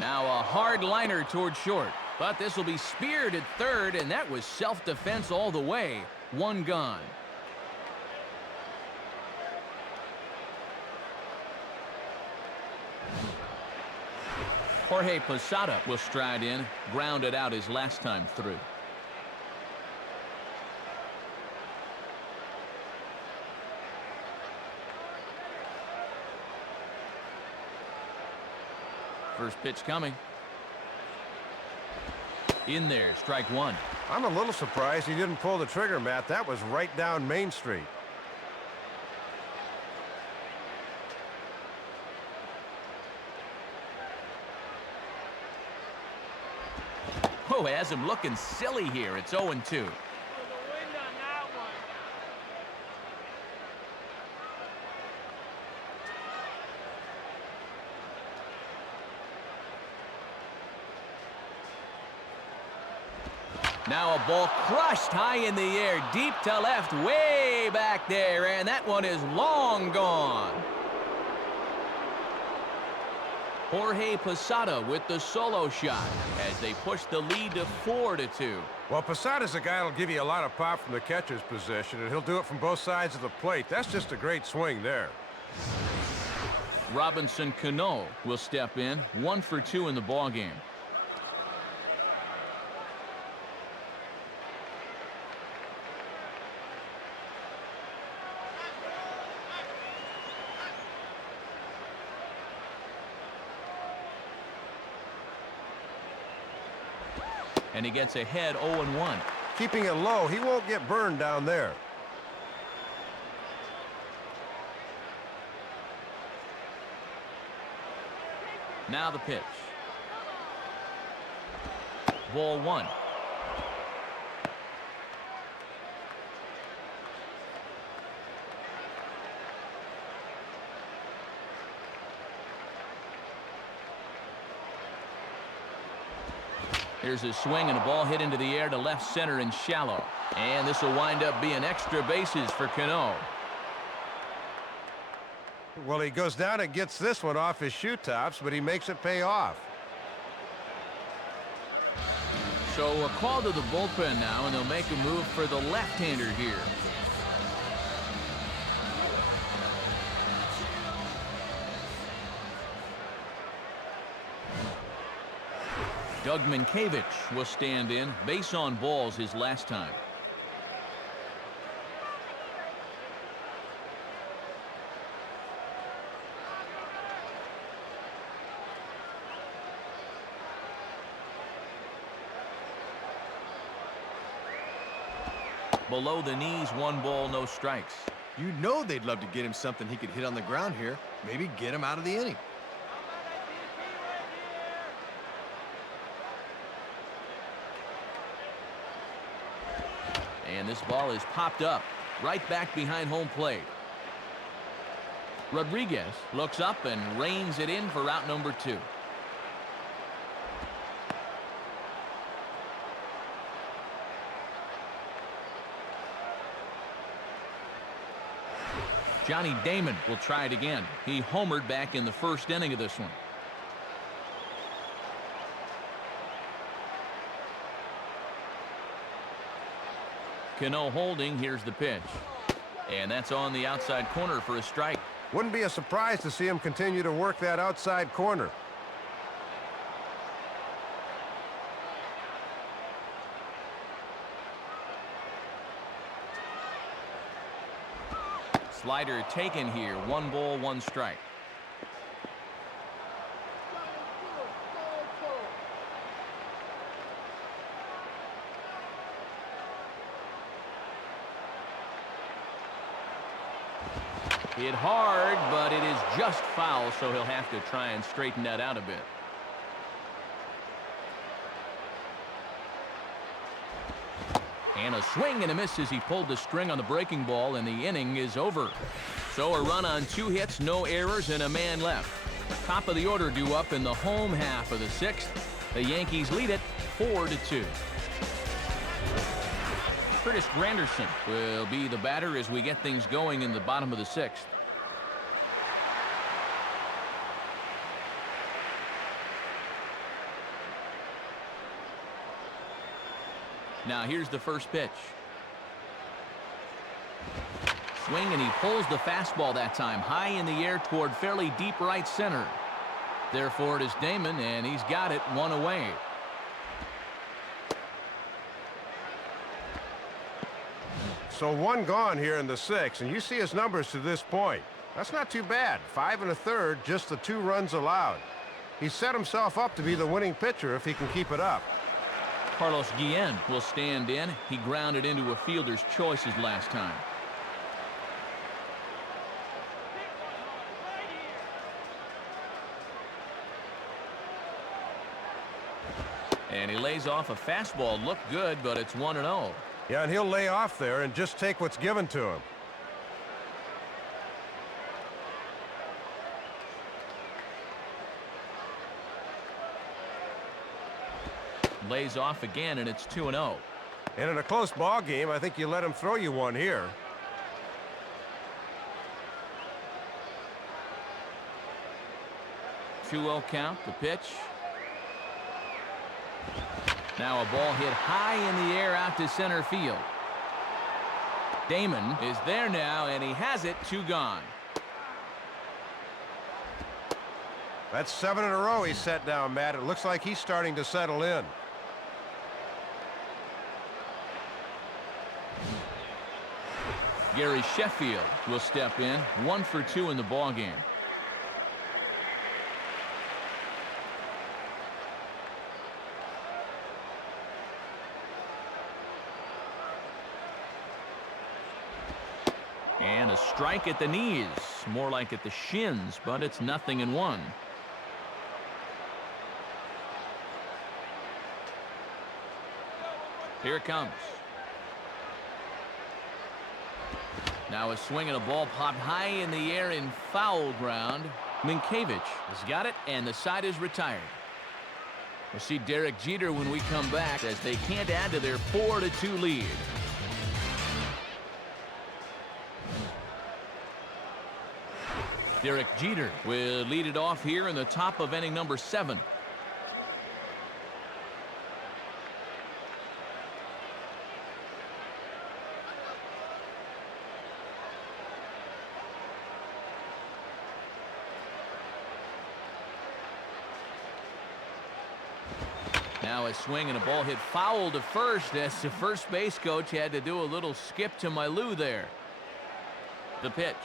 Now a hard liner toward short, but this will be speared at third, and that was self-defense all the way. 1 gone. Jorge Posada will stride in, grounded out his last time through. First pitch coming. In there, strike 1. I'm a little surprised he didn't pull the trigger, Matt. That was right down Main Street. Oh, has him looking silly here. It's 0-2. Now a ball crushed high in the air, deep to left, way back there, and that one is long gone. Jorge Posada with the solo shot as they push the lead to 4-2. Well, Posada's a guy that'll give you a lot of pop from the catcher's position, and he'll do it from both sides of the plate. That's just a great swing there. Robinson Cano will step in, 1 for 2 in the ballgame. And he gets ahead 0-1. Keeping it low, he won't get burned down there. Now the pitch. Ball 1. Here's a swing and a ball hit into the air to left center and shallow. And this will wind up being extra bases for Cano. Well, he goes down and gets this one off his shoe tops, but he makes it pay off. So a call to the bullpen now, and they'll make a move for the left-hander here. Doug Minkiewicz will stand in, base on balls his last time. Below the knees, 1 ball, no strikes. You know they'd love to get him something he could hit on the ground here. Maybe get him out of the inning. And this ball is popped up right back behind home plate. Rodriguez looks up and reins it in for route number 2. Johnny Damon will try it again. He homered back in the first inning of this one. Cano holding. Here's the pitch. And that's on the outside corner for a strike. Wouldn't be a surprise to see him continue to work that outside corner. Slider taken here. 1 ball, 1 strike. Hit hard, but it is just foul, so he'll have to try and straighten that out a bit. And a swing and a miss as he pulled the string on the breaking ball, and the inning is over. So a run on 2 hits, no errors, and a man left. Top of the order due up in the home half of the 6th. The Yankees lead it 4-2. Curtis Granderson will be the batter as we get things going in the bottom of the 6th. Now here's the first pitch. Swing, and he pulls the fastball that time high in the air toward fairly deep right center. Therefore it is Damon, and he's got it 1 away. So 1 gone here in the 6th, and you see his numbers to this point. That's not too bad. 5 1/3, just the 2 runs allowed. He set himself up to be the winning pitcher if he can keep it up. Carlos Guillen will stand in. He grounded into a fielder's choice his last time. And he lays off a fastball. Looked good, but it's 1-0. Yeah, and he'll lay off there and just take what's given to him. Lays off again, and it's 2-0. And in a close ball game, I think you let him throw you one here. Two-0 count. The pitch. Now a ball hit high in the air out to center field. Damon is there now, and he has it. 2 gone. That's 7 in a row he's set down, Matt. It looks like he's starting to settle in. Gary Sheffield will step in. 1 for 2 in the ballgame. And a strike at the knees. More like at the shins, but it's 0-1. Here it comes. Now a swing and a ball popped high in the air in foul ground. Minkiewicz has got it, and the side is retired. We'll see Derek Jeter when we come back, as they can't add to their 4-2 lead. Derek Jeter will lead it off here in the top of inning number 7. Now a swing and a ball hit foul to first, as the first base coach had to do a little skip to my loo there. The pitch.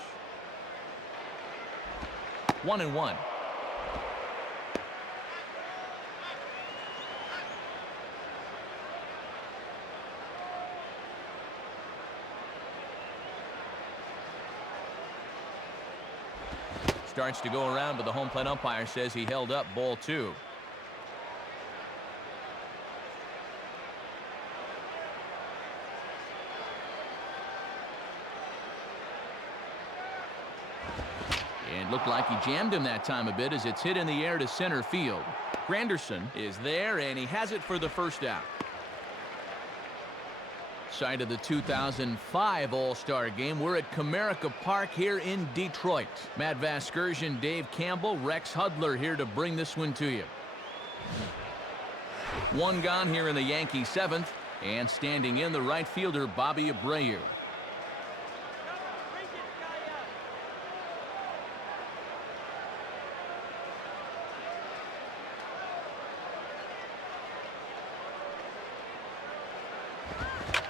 1-1. Starts to go around, but the home plate umpire says he held up. Ball 2. And looked like he jammed him that time a bit, as it's hit in the air to center field. Granderson is there, and he has it for the first out. Site of the 2005 All-Star Game. We're at Comerica Park here in Detroit. Matt Vasgersian, Dave Campbell, Rex Hudler here to bring this one to you. 1 gone here in the Yankee 7th. And standing in, the right fielder, Bobby Abreu.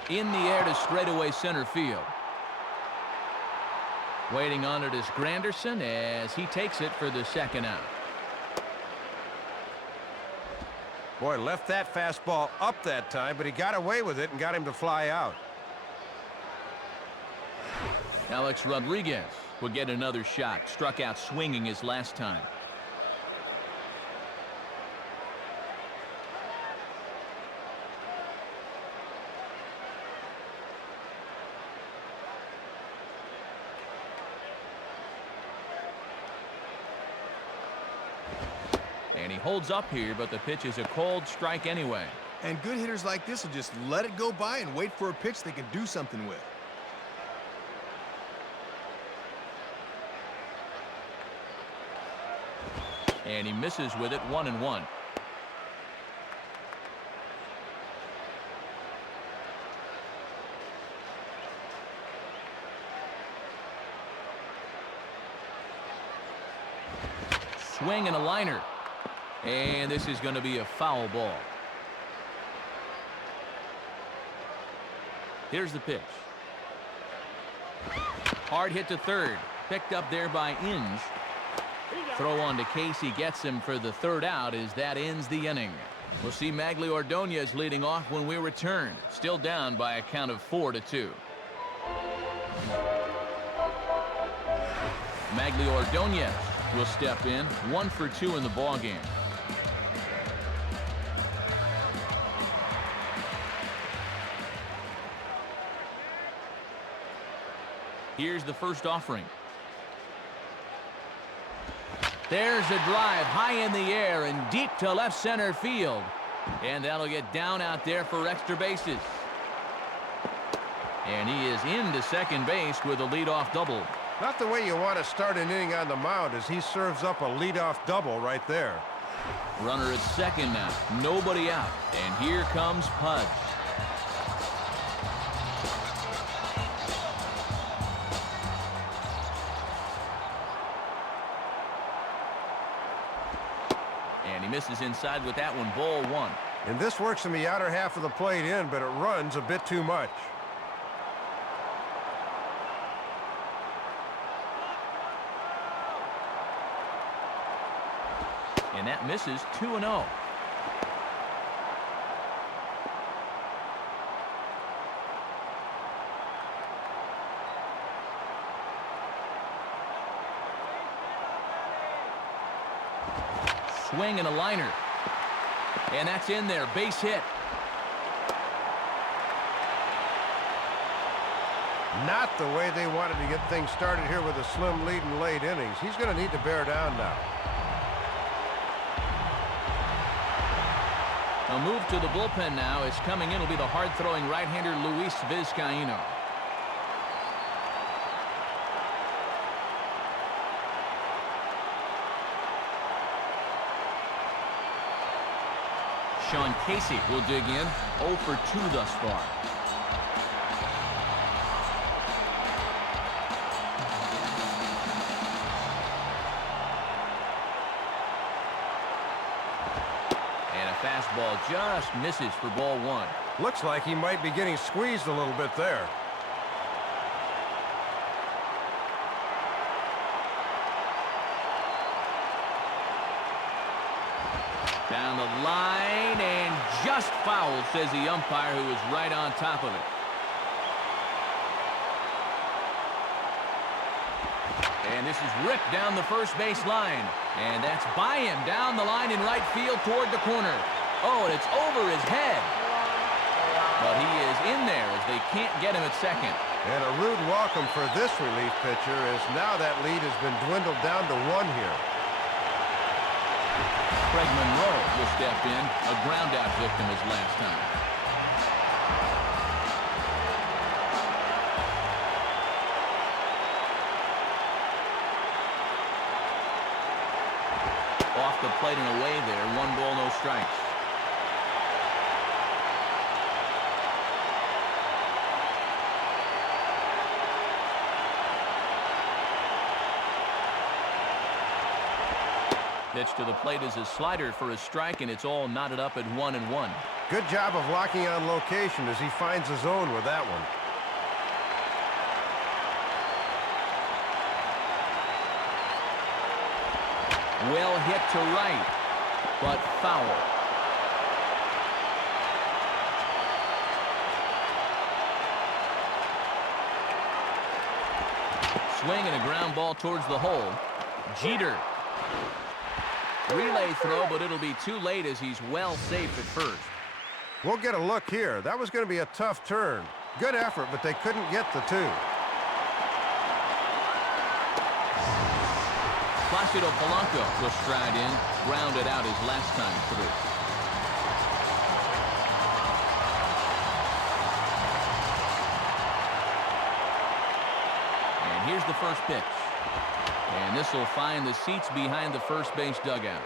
In the air to straightaway center field. Waiting on it is Granderson as he takes it for the second out. Boy, left that fastball up that time, but he got away with it and got him to fly out. Alex Rodriguez will get another shot. Struck out swinging his last time. And he holds up here, but the pitch is a cold strike anyway. And good hitters like this will just let it go by and wait for a pitch they can do something with. And he misses with it, 1-1. Swing and a liner. And this is going to be a foul ball. Here's the pitch. Hard hit to third. Picked up there by Inge. Throw on to Casey gets him for the third out as that ends the inning. We'll see Magli Ordonez leading off when we return. Still down by a count of 4-2. Magli Ordonez will step in, 1 for 2 in the ballgame. Here's the first offering. There's a drive high in the air and deep to left center field. And that'll get down out there for extra bases. And he is into second base with a leadoff double. Not the way you want to start an inning on the mound as he serves up a leadoff double right there. Runner at second now. Nobody out. And here comes Pudge. And he misses inside with that one, ball 1. And this works in the outer half of the plate in, but it runs a bit too much. And that misses, 2-0. Swing and a liner. And that's in there, base hit. Not the way they wanted to get things started here with a slim lead in late innings. He's going to need to bear down now. A move to the bullpen now is coming in. Will be the hard-throwing right-hander Luis Vizcaíno. Sean Casey will dig in, 0 for 2 thus far. Fastball just misses for ball 1. Looks like he might be getting squeezed a little bit there. Down the line and just foul, says the umpire, who was right on top of it. And this is ripped down the first base line. And that's by him down the line in right field toward the corner. Oh, and it's over his head. But he is in there as they can't get him at second. And a rude welcome for this relief pitcher as now that lead has been dwindled down to 1 here. Craig Monroe will step in, a ground-out victim his last time. Off the plate and away there, 1 ball, no strikes. Pitch to the plate is a slider for a strike, and it's all knotted up at 1-1. Good job of locking on location as he finds the zone with that one. Well hit to right, but foul. Swing and a ground ball towards the hole. Jeter. Relay throw, but it'll be too late as he's well safe at first. We'll get a look here. That was going to be a tough turn. Good effort, but they couldn't get the two. Placido Polanco will stride in, grounded out his last time through. And here's the first pitch. And this will find the seats behind the first base dugout.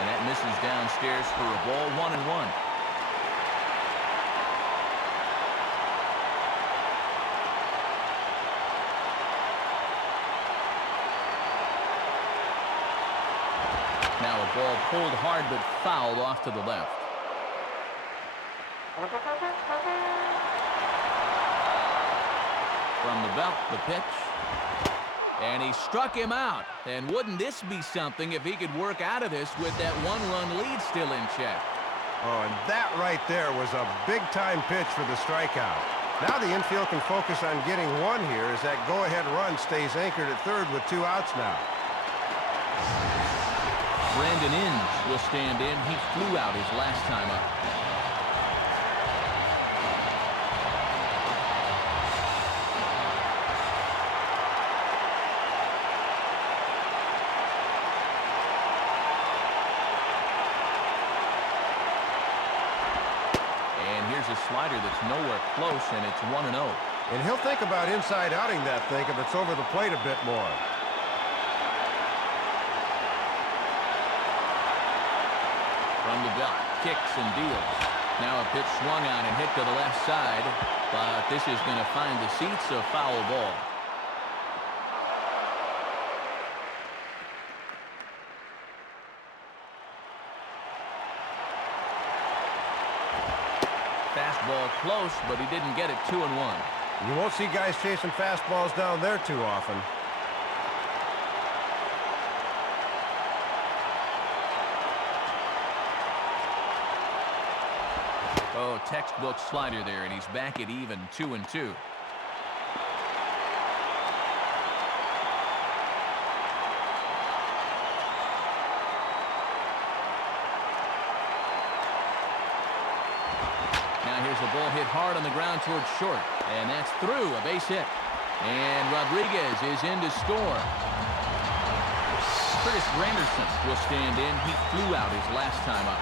And that misses downstairs for a ball, 1-1. Now a ball pulled hard but fouled off to the left. From the belt, the pitch. And he struck him out. And wouldn't this be something if he could work out of this with that one-run lead still in check? Oh, and that right there was a big-time pitch for the strikeout. Now the infield can focus on getting one here as that go-ahead run stays anchored at third with 2 outs now. Brandon Inge will stand in. He flew out his last time up. And here's a slider that's nowhere close, and it's 1-0. And he'll think about inside outing that thing if it's over the plate a bit more. From the belt, kicks and deals. Now a pitch swung on and hit to the left side, but this is going to find the seats, a foul ball. Fastball close, but he didn't get it. 2-1. You won't see guys chasing fastballs down there too often. Oh, textbook slider there, and he's back at even, 2-2. Now here's a ball hit hard on the ground towards short, and that's through, a base hit. And Rodriguez is in to score. Curtis Granderson will stand in. He flew out his last time up.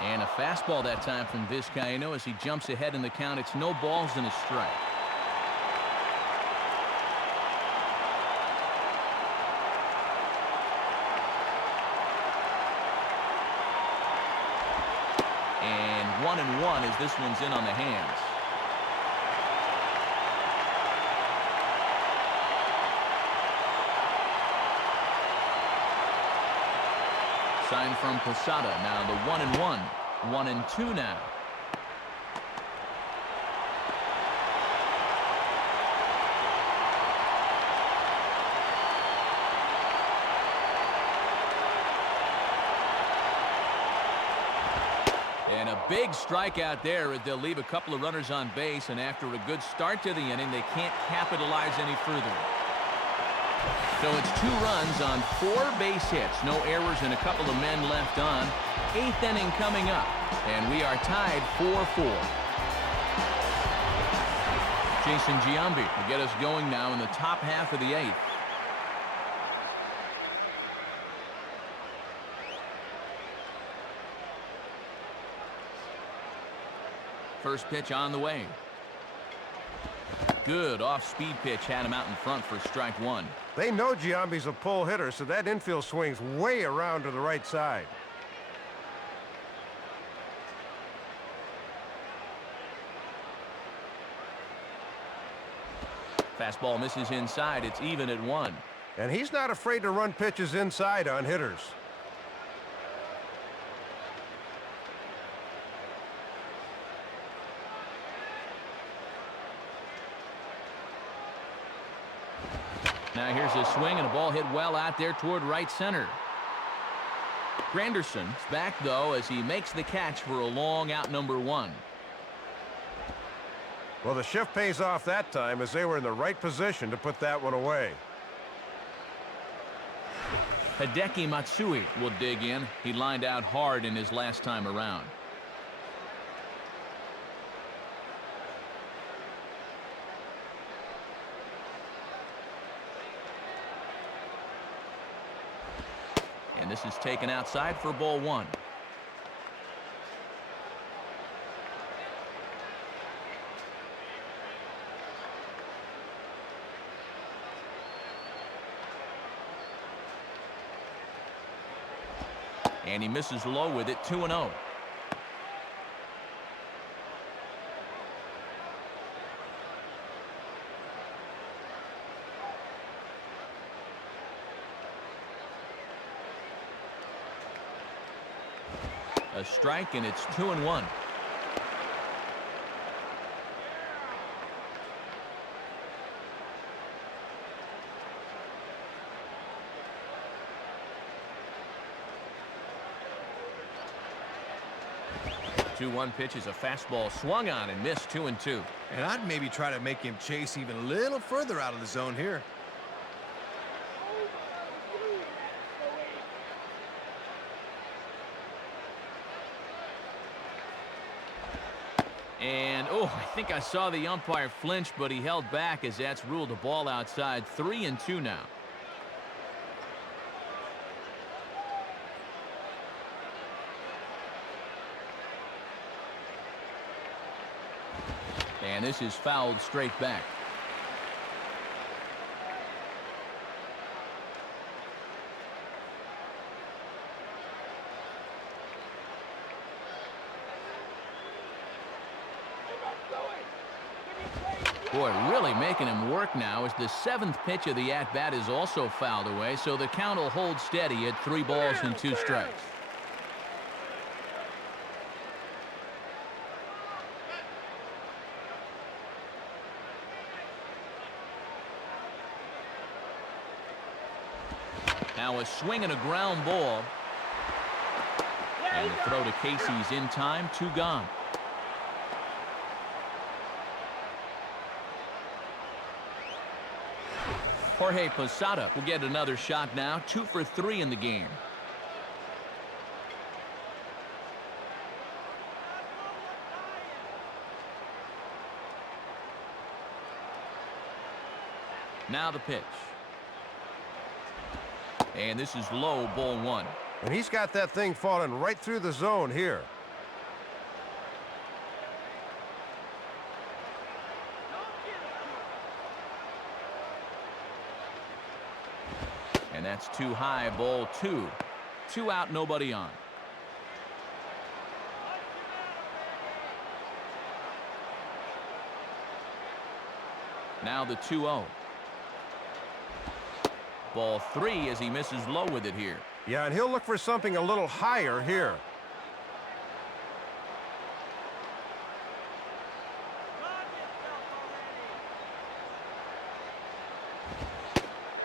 And a fastball that time from Vizcaino as he jumps ahead in the count. It's no balls and a strike. And 1-1 as this one's in on the hands. Sign from Posada. Now the 1-1. 1-2 now. And a big strikeout there as they'll leave a couple of runners on base, and after a good start to the inning, they can't capitalize any further. So it's 2 runs on 4 base hits, no errors, and a couple of men left on. 8th inning coming up, and we are tied 4-4. Jason Giambi will get us going now in the top half of the 8th. First pitch on the way. Good off-speed pitch had him out in front for strike one. They know Giambi's a pull hitter, so that infield swings way around to the right side. Fastball misses inside. It's even at 1. And he's not afraid to run pitches inside on hitters. Now here's a swing and a ball hit well out there toward right center. Granderson's back, though, as he makes the catch for a long out number 1. Well, the shift pays off that time as they were in the right position to put that one away. Hideki Matsui will dig in. He lined out hard in his last time around. And this is taken outside for ball 1. And he misses low with it, 2-0. A strike, and it's 2-1. Two-one pitch is a fastball swung on and missed, 2-2. And I'd maybe try to make him chase even a little further out of the zone here. And, oh, I think I saw the umpire flinch, but he held back as that's ruled a ball outside. 3-2 now. And this is fouled straight back. Boy, really making him work now as the 7th pitch of the at-bat is also fouled away, so the count will hold steady at 3 balls and 2 strikes. Now a swing and a ground ball. And the throw to Casey's in time, 2 gone. Jorge Posada will get another shot now, 2 for 3 in the game. Now the pitch. And this is low, ball 1. And he's got that thing falling right through the zone here. And that's too high, ball 2. 2 out, nobody on. Now the 2-0. Ball 3 as he misses low with it here. Yeah, and he'll look for something a little higher here.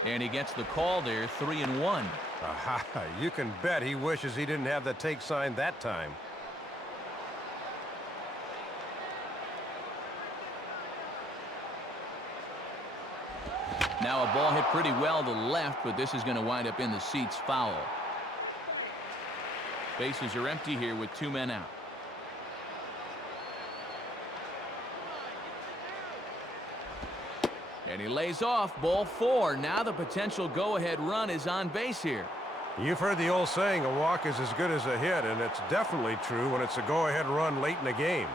And he gets the call there, 3-1. Aha, you can bet he wishes he didn't have the take sign that time. Now a ball hit pretty well to left, but this is going to wind up in the seats, foul. Bases are empty here with 2 men out. And he lays off, ball 4. Now the potential go-ahead run is on base here. You've heard the old saying, a walk is as good as a hit, and it's definitely true when it's a go-ahead run late in the game.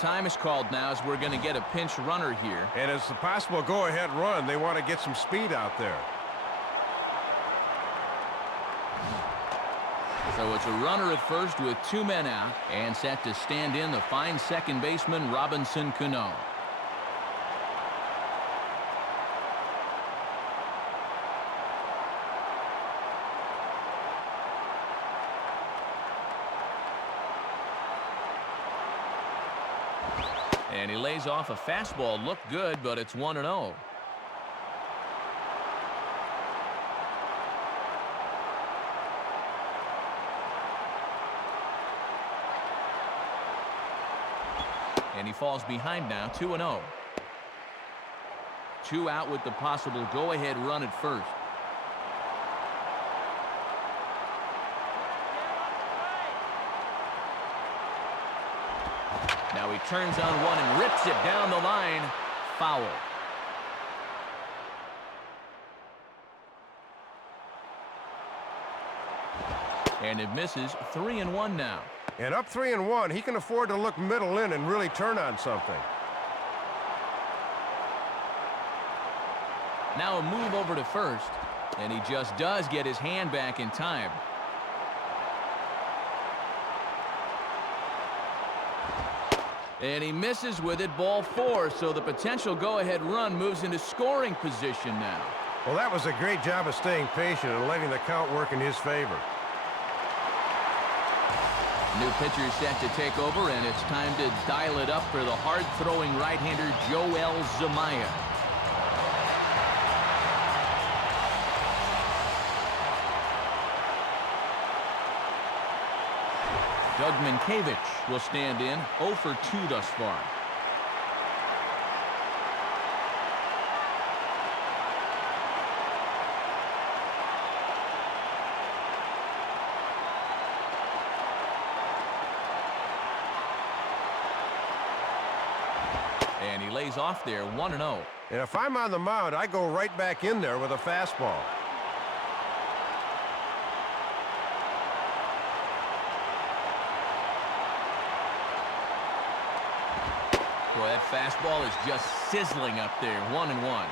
Time is called now as we're going to get a pinch runner here. And it's a possible go-ahead run. They want to get some speed out there. So it's a runner at first with 2 men out, and set to stand in the fine second baseman Robinson Cano. And he lays off a fastball. Looked good, but it's 1-0. And he falls behind now, 2-0. 2 out with the possible go-ahead run at first. Now he turns on one and rips it down the line. Foul. And it misses. 3-1 now. And up 3-1, he can afford to look middle in and really turn on something. Now a move over to first, and he just does get his hand back in time. And he misses with it, ball 4, so the potential go-ahead run moves into scoring position now. Well, that was a great job of staying patient and letting the count work in his favor. New pitcher set to take over, and it's time to dial it up for the hard-throwing right-hander Joel Zumaya. Doug Minkiewicz will stand in, 0 for 2 thus far. And he lays off there, 1-0. And if I'm on the mound, I go right back in there with a fastball. Boy, that fastball is just sizzling up there, 1-1.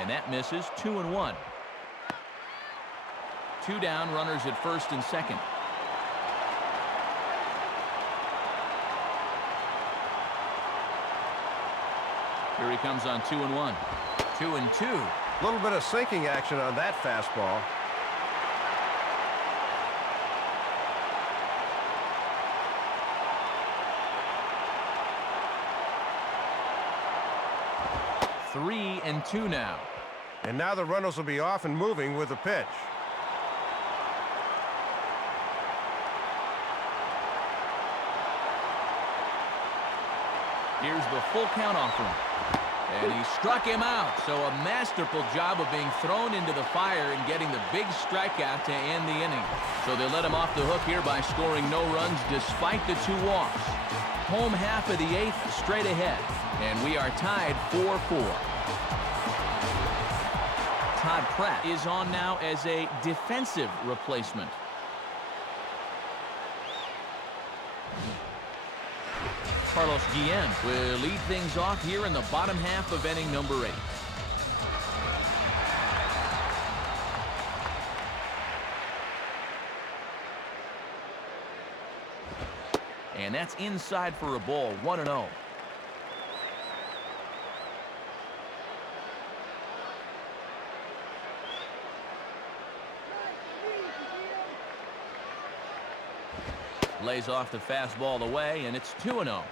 And that misses. 2-1. 2 down, runners at first and second. Here he comes on 2-1. 2-2. A little bit of sinking action on that fastball. Three and 2 now. And now the runners will be off and moving with the pitch. Here's the full count off him. And he struck him out. So a masterful job of being thrown into the fire and getting the big strikeout to end the inning. So they let him off the hook here by scoring no runs despite the 2 walks. Home half of the 8th straight ahead. And we are tied 4-4. Todd Pratt is on now as a defensive replacement. Carlos Guillen will lead things off here in the bottom half of inning number 8. And that's inside for a ball, 1-0. Lays off the fastball away, and it's 2-0.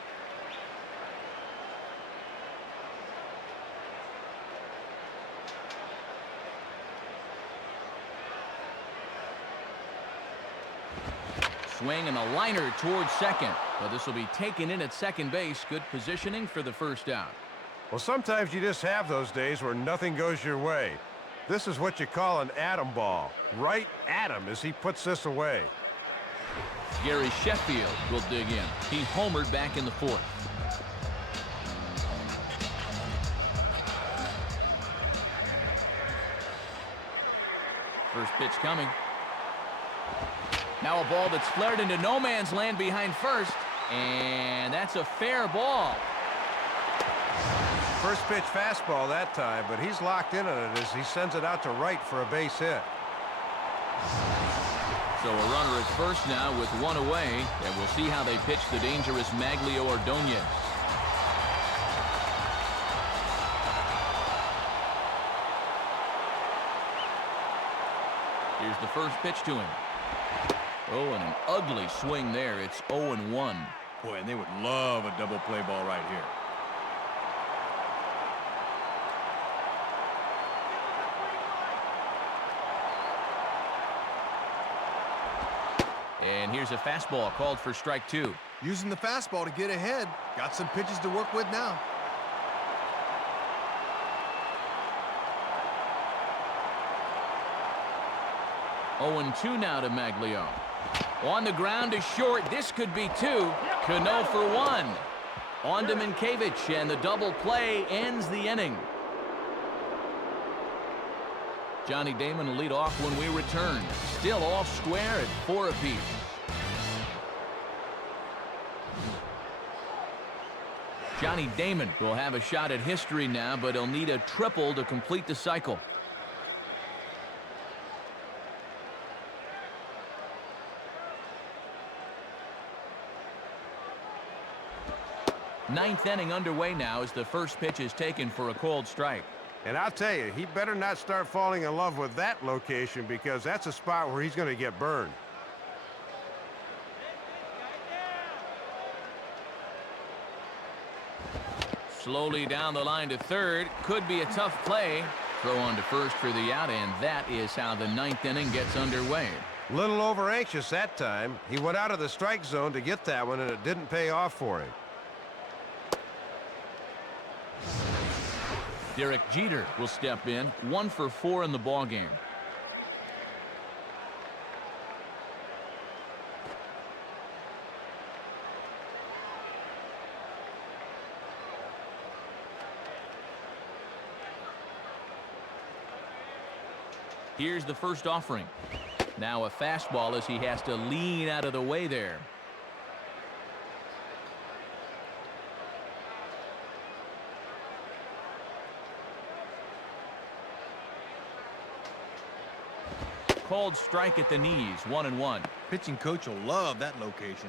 Swing and a liner towards second. But this will be taken in at second base. Good positioning for the first out. Well, sometimes you just have those days where nothing goes your way. This is what you call an atom ball. Right at him as he puts this away. Gary Sheffield will dig in. He homered back in the 4th. First pitch coming. Now a ball that's flared into no man's land behind first. And that's a fair ball. First pitch fastball that time, but he's locked in on it as he sends it out to right for a base hit. So a runner at first now with one away, and we'll see how they pitch the dangerous Maglio Ordonez. Here's the first pitch to him. Oh, and an ugly swing there. It's 0-1. Boy, and they would love a double play ball right here. And here's a fastball called for strike 2. Using the fastball to get ahead. Got some pitches to work with now. Oh, 2 now to Maglio. On the ground is short. This could be 2. Cano for 1. On to Minkiewicz, and the double play ends the inning. Johnny Damon will lead off when we return. Still all square at 4 apiece. Johnny Damon will have a shot at history now, but he'll need a triple to complete the cycle. Ninth inning underway now as the first pitch is taken for a called strike. And I'll tell you, he better not start falling in love with that location because that's a spot where he's going to get burned. Slowly down the line to third. Could be a tough play. Throw on to first for the out, and that is how the ninth inning gets underway. Little over anxious that time. He went out of the strike zone to get that one, and it didn't pay off for him. Derek Jeter will step in, 1 for 4 in the ballgame. Here's the first offering. Now a fastball as he has to lean out of the way there. Called strike at the knees, 1-1. Pitching coach will love that location.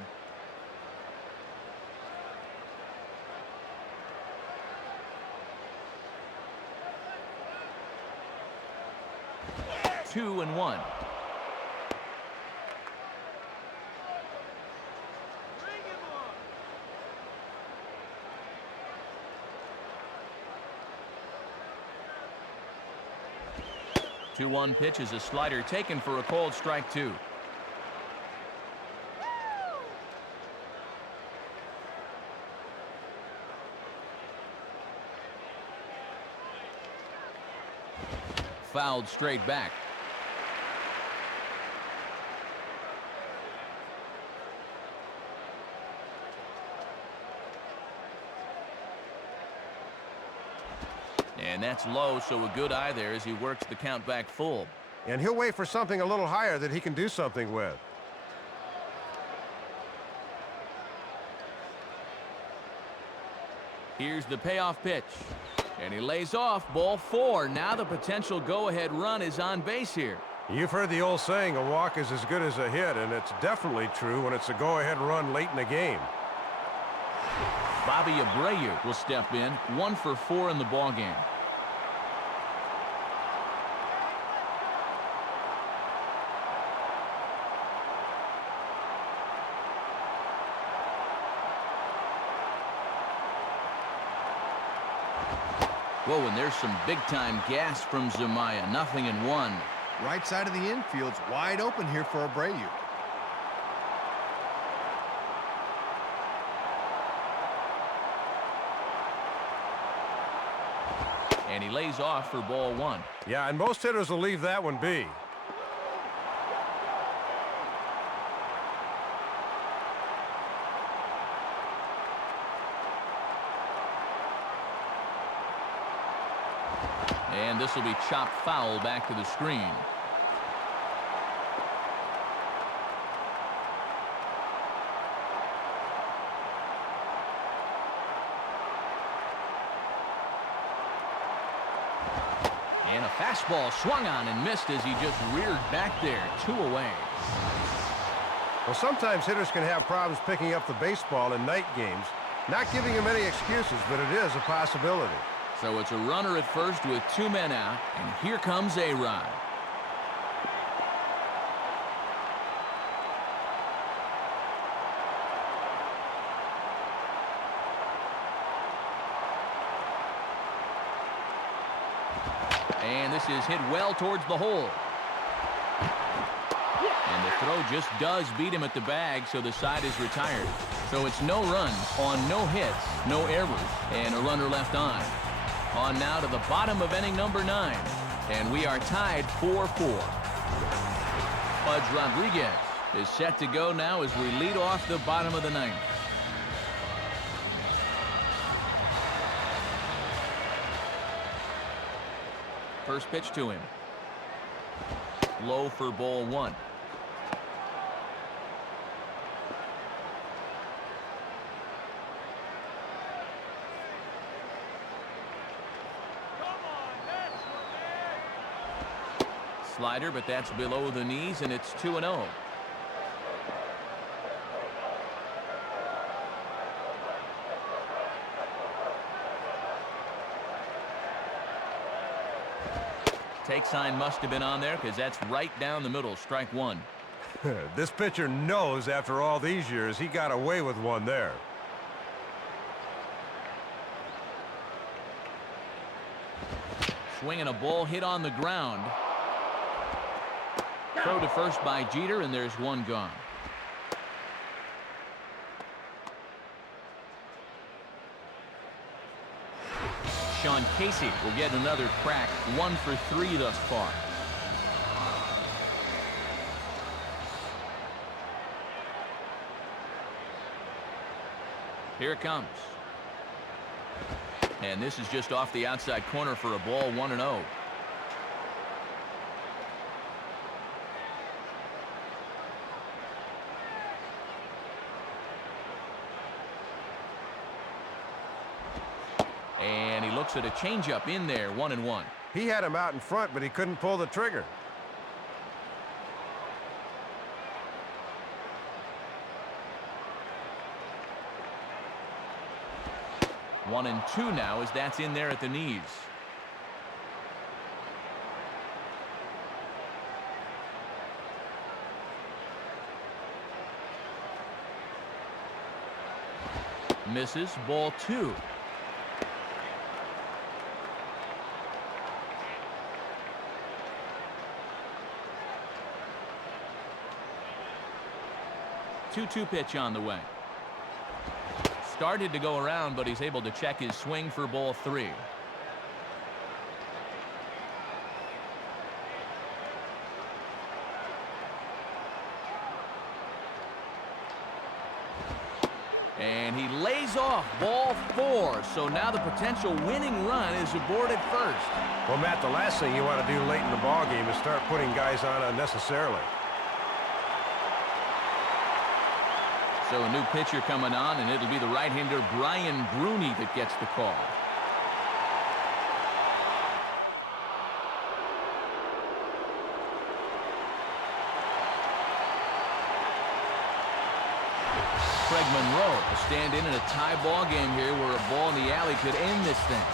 Two and 1. Two 2-1 pitch is a slider taken for a called strike 2. Fouled straight back. And that's low, so a good eye there as he works the count back full. And he'll wait for something a little higher that he can do something with. Here's the payoff pitch. And he lays off, ball 4. Now the potential go-ahead run is on base here. You've heard the old saying, a walk is as good as a hit, and it's definitely true when it's a go-ahead run late in the game. Bobby Abreu will step in, 1 for 4 in the ballgame. Whoa, and there's some big-time gas from Zumaya. 0-1. Right side of the infield's wide open here for Abreu. And he lays off for ball 1. Yeah, and most hitters will leave that one be. And this will be chopped foul back to the screen. And a fastball swung on and missed as he just reared back there. 2 away. Well, sometimes hitters can have problems picking up the baseball in night games. Not giving him any excuses, but it is a possibility. So it's a runner at first with 2 men out, and here comes A-Rod. And this is hit well towards the hole. And the throw just does beat him at the bag, so the side is retired. So it's no runs on no hits, no errors, and a runner left on. On now to the bottom of inning number 9. And we are tied 4-4. Pudge Rodriguez is set to go now as we lead off the bottom of the 9th. First pitch to him. Low for ball 1. Slider, but that's below the knees, and it's 2-0. Take sign must have been on there because that's right down the middle. Strike 1. This pitcher knows after all these years he got away with one there. Swinging a ball hit on the ground. Throw to first by Jeter, and there's 1 gone. Sean Casey will get another crack. 1 for 3 thus far. Here it comes. And this is just off the outside corner for a ball. 1-0. And he looks at a changeup in there. 1-1. He had him out in front, but he couldn't pull the trigger. One and 2 now as that's in there at the knees. Misses. Ball 2. Two pitch on the way. Started to go around, but he's able to check his swing for ball 3. And he lays off ball 4. So now the potential winning run is aboard at first. Well, Matt, the last thing you want to do late in the ball game is start putting guys on unnecessarily. So a new pitcher coming on, and it'll be the right-hander Brian Bruni that gets the call. Craig Monroe will stand in a tie ball game here where a ball in the alley could end this thing.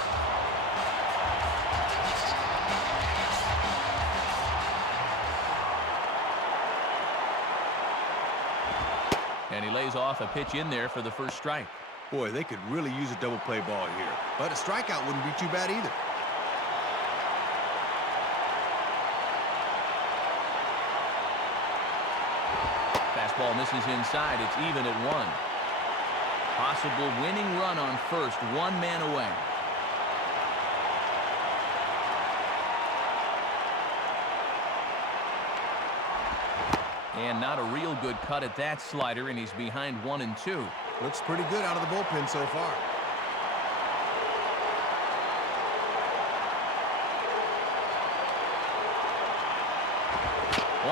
And he lays off a pitch in there for the first strike. Boy, they could really use a double play ball here. But a strikeout wouldn't be too bad either. Fastball misses inside. It's even at 1. Possible winning run on first. 1 man away. And not a real good cut at that slider, and he's behind 1 and 2. Looks pretty good out of the bullpen so far.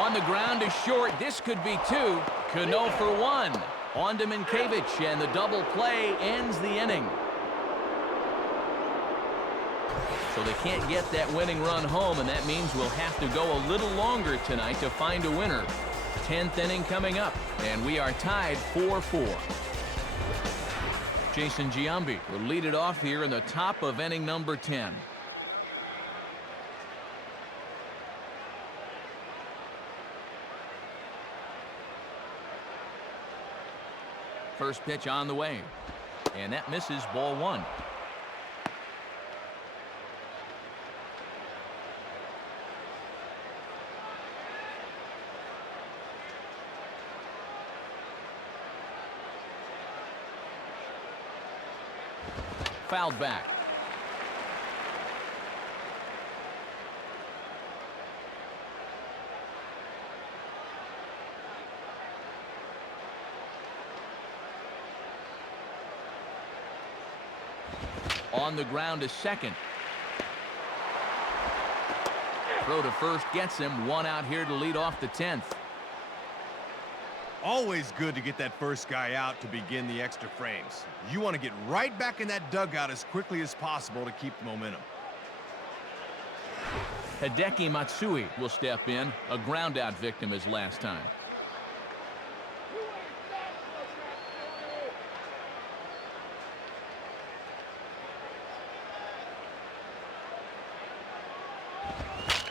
On the ground is short. This could be 2. Cano for 1. On to Minkiewicz, and the double play ends the inning. So they can't get that winning run home, and that means we'll have to go a little longer tonight to find a winner. 10th inning coming up, and we are tied 4-4. Jason Giambi will lead it off here in the top of inning number 10. First pitch on the way, and that misses, ball one. Fouled back. On the ground to second. Throw to first gets him. One out here to lead off the 10th. Always good to get that first guy out to begin the extra frames. You want to get right back in that dugout as quickly as possible to keep the momentum. Hideki Matsui will step in. A ground-out victim his last time.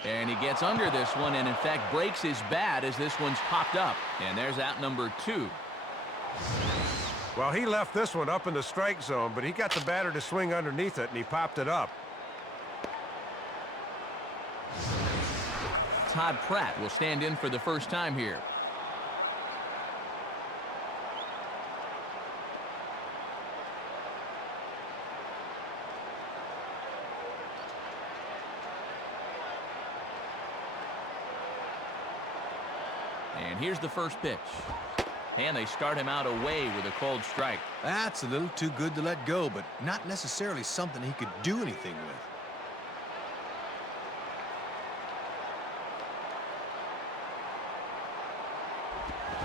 And he gets under this one and, in fact, breaks his bat as this one's popped up. And there's out number 2. Well, he left this one up in the strike zone, but he got the batter to swing underneath it, and he popped it up. Todd Pratt will stand in for the first time here. And here's the first pitch. And they start him out away with a cold strike. That's a little too good to let go, but not necessarily something he could do anything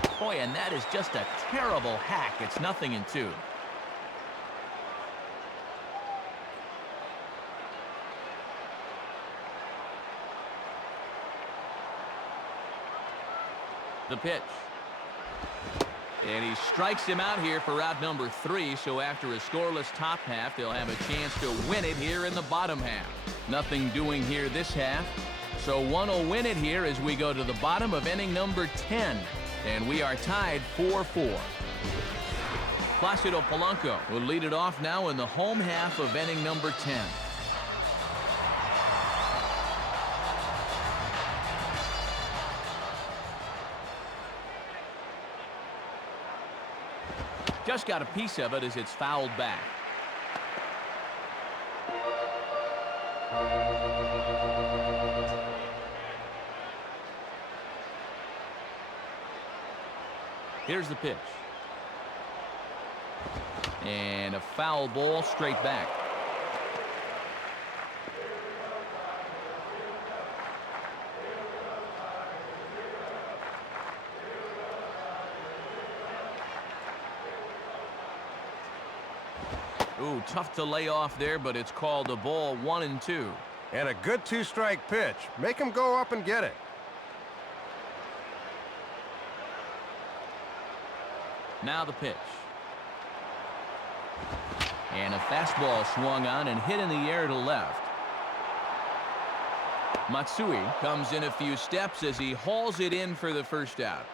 with. Boy, and that is just a terrible hack. It's 0-2. The pitch. And he strikes him out here for out number 3, so after a scoreless top half, they'll have a chance to win it here in the bottom half. Nothing doing here this half, so one will win it here as we go to the bottom of inning number 10, and we are tied 4-4. Placido Polanco will lead it off now in the home half of inning number 10. Just got a piece of it as it's fouled back. Here's the pitch. And a foul ball straight back. Ooh, tough to lay off there, but it's called a ball, 1-2. And a good two-strike pitch. Make him go up and get it. Now the pitch. And a fastball swung on and hit in the air to left. Matsui comes in a few steps as he hauls it in for the first out.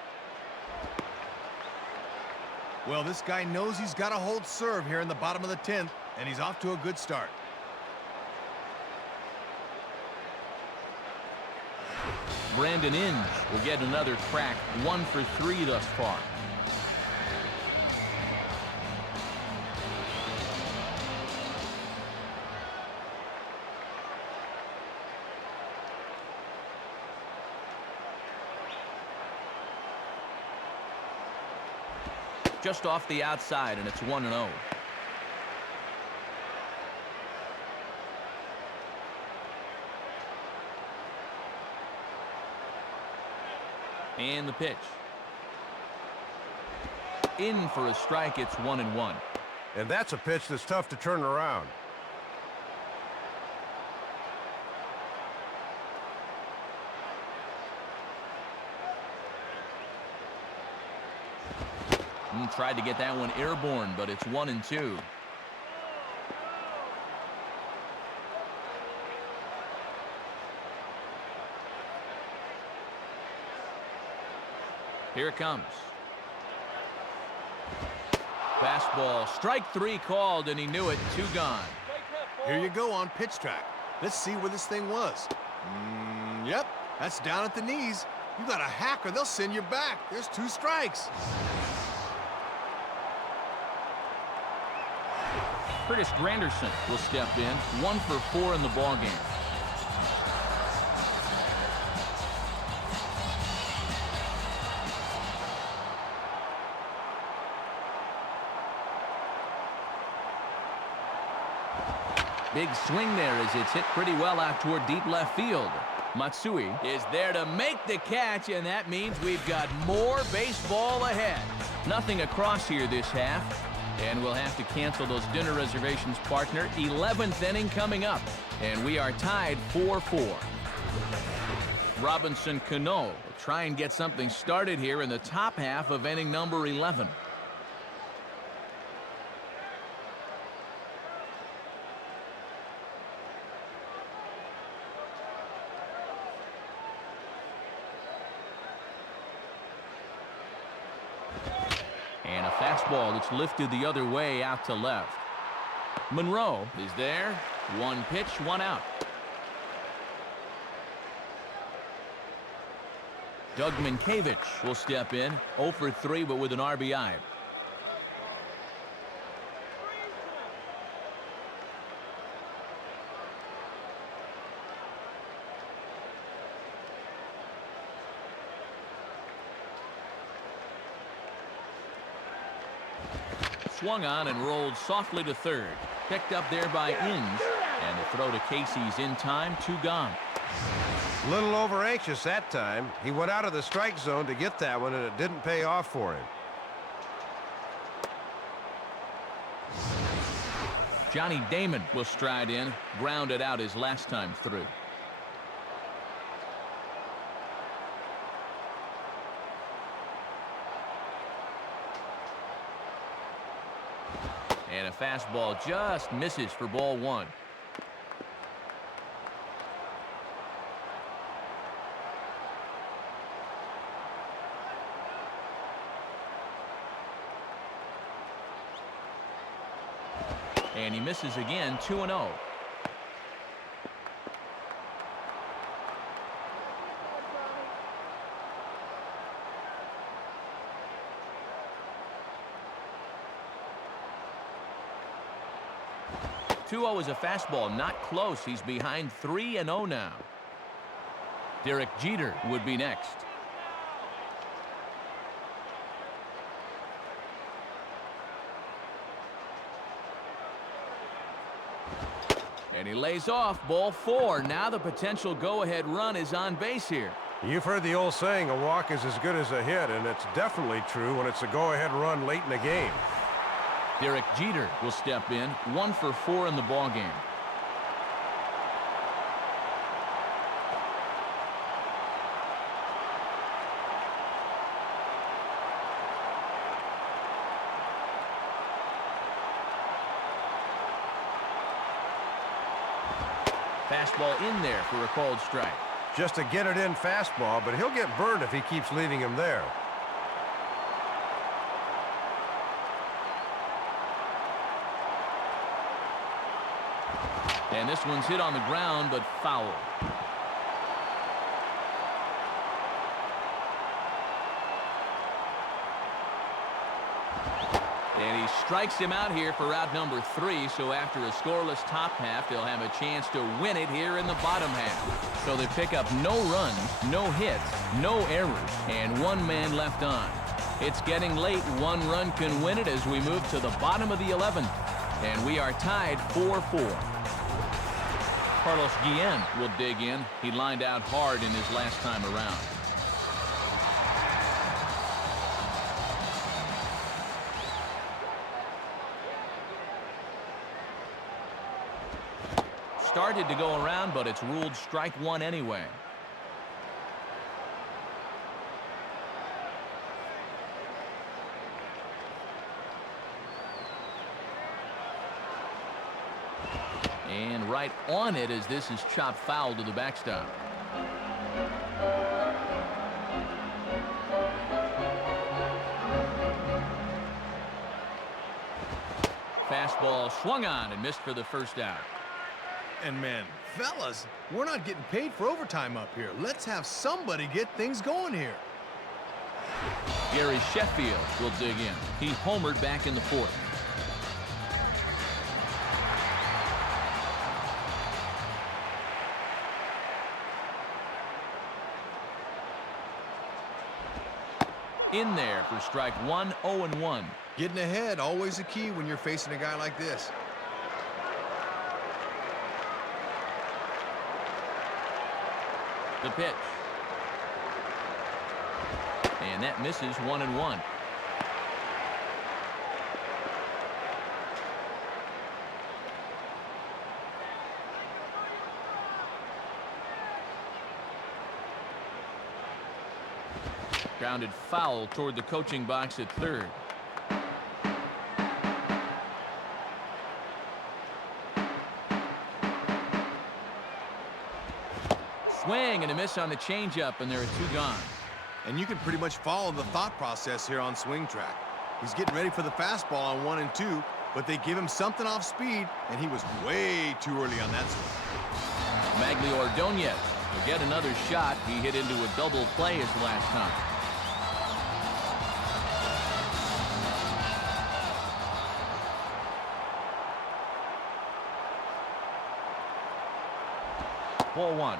Well, this guy knows he's got to hold serve here in the bottom of the 10th, and he's off to a good start. Brandon Inge will get another crack, 1 for 3 thus far. Just off the outside, and it's 1-0. And the pitch. In for a strike, it's 1-1. And that's a pitch that's tough to turn around. Tried to get that one airborne, but it's 1-2. Here it comes. Fastball, strike 3 called, and he knew it. 2 gone. Here you go on pitch track. Let's see where this thing was. Yep, that's down at the knees. You got a hack or they'll send you back. There's 2 strikes. Curtis Granderson will step in. 1 for 4 in the ballgame. Big swing there as it's hit pretty well out toward deep left field. Matsui is there to make the catch, and that means we've got more baseball ahead. Nothing across here this half, and we'll have to cancel those dinner reservations, partner. 11th inning coming up, and we are tied 4-4. Robinson Cano will try and get something started here in the top half of inning number 11. And a fastball that's lifted the other way out to left. Monroe is there. 1 pitch, 1 out. Doug Minkiewicz will step in. 0 for 3, but with an RBI. Swung on and rolled softly to third. Picked up there by Inge. And the throw to Casey's in time. 2 gone. A little over anxious that time. He went out of the strike zone to get that one, and it didn't pay off for him. Johnny Damon will stride in. Grounded out his last time through. And a fastball just misses for ball 1. And he misses again. 2-0. Is a fastball, not close. He's behind 3-0 now. Derek Jeter would be next. And he lays off. Ball 4. Now the potential go-ahead run is on base here. You've heard the old saying, a walk is as good as a hit, and it's definitely true when it's a go-ahead run late in the game. Derek Jeter will step in. 1 for 4 in the ballgame. Fastball in there for a called strike. Just a get-it-in fastball, but he'll get burned if he keeps leaving him there. And this one's hit on the ground, but foul. And he strikes him out here for out number 3. So after a scoreless top half, they'll have a chance to win it here in the bottom half. So they pick up no runs, no hits, no errors, and 1 man left on. It's getting late. 1 run can win it as we move to the bottom of the 11th. And we are tied 4-4. Carlos Guillen will dig in. He lined out hard in his last time around. Started to go around, but it's ruled strike 1 anyway. And right on it as this is chopped foul to the backstop. Fastball swung on and missed for the first out. And man, fellas, we're not getting paid for overtime up here. Let's have somebody get things going here. Gary Sheffield will dig in. He homered back in the fourth. In there for strike one, 0-1. Getting ahead, always a key when you're facing a guy like this. The pitch. And that misses 1-1. Grounded foul toward the coaching box at third. Swing and a miss on the changeup, and there are two gone. And you can pretty much follow the thought process here on swing track. He's getting ready for the fastball on 1 and 2, but they give him something off speed, and he was way too early on that swing. Magli Ordonez will get another shot. He hit into a double play his last time. Ball one.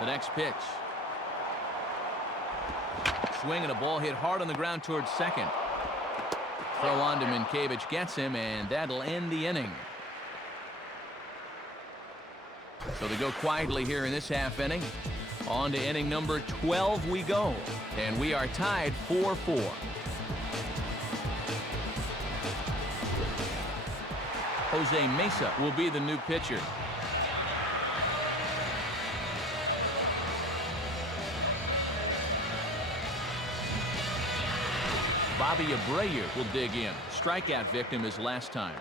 The next pitch. Swing and a ball hit hard on the ground towards second. Throw on to Minkiewicz gets him, and that'll end the inning. So they go quietly here in this half inning. On to inning number 12 we go, and we are tied 4-4. Jose Mesa will be the new pitcher. Bobby Abreu will dig in. Strikeout victim his last time.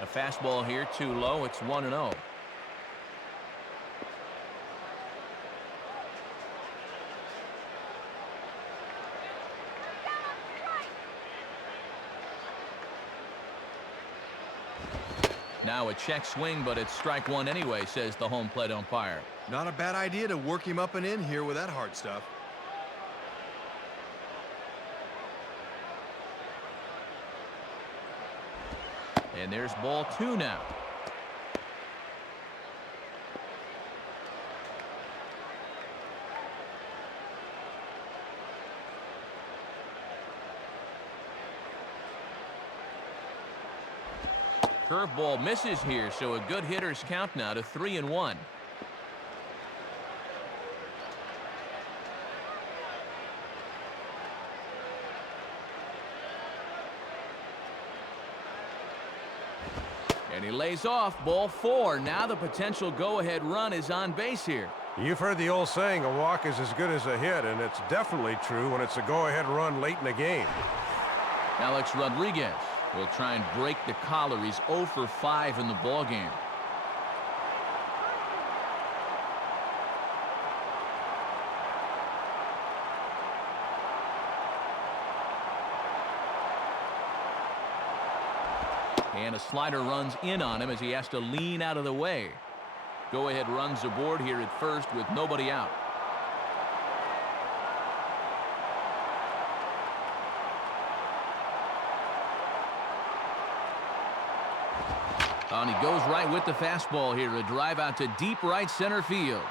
A fastball here, too low. It's 1-0. Now a check swing, but it's strike one anyway, says the home plate umpire. Not a bad idea to work him up and in here with that hard stuff. And there's ball two now. Curveball misses here, so a good hitter's count now to 3-1. And he lays off, ball four. Now the potential go-ahead run is on base here. You've heard the old saying, a walk is as good as a hit, and it's definitely true when it's a go-ahead run late in the game. Alex Rodriguez will try and break the collar. He's 0 for 5 in the ballgame. And a slider runs in on him as he has to lean out of the way. Go-ahead runs aboard here at first with nobody out. And he goes right with the fastball here. A drive out to deep right center field.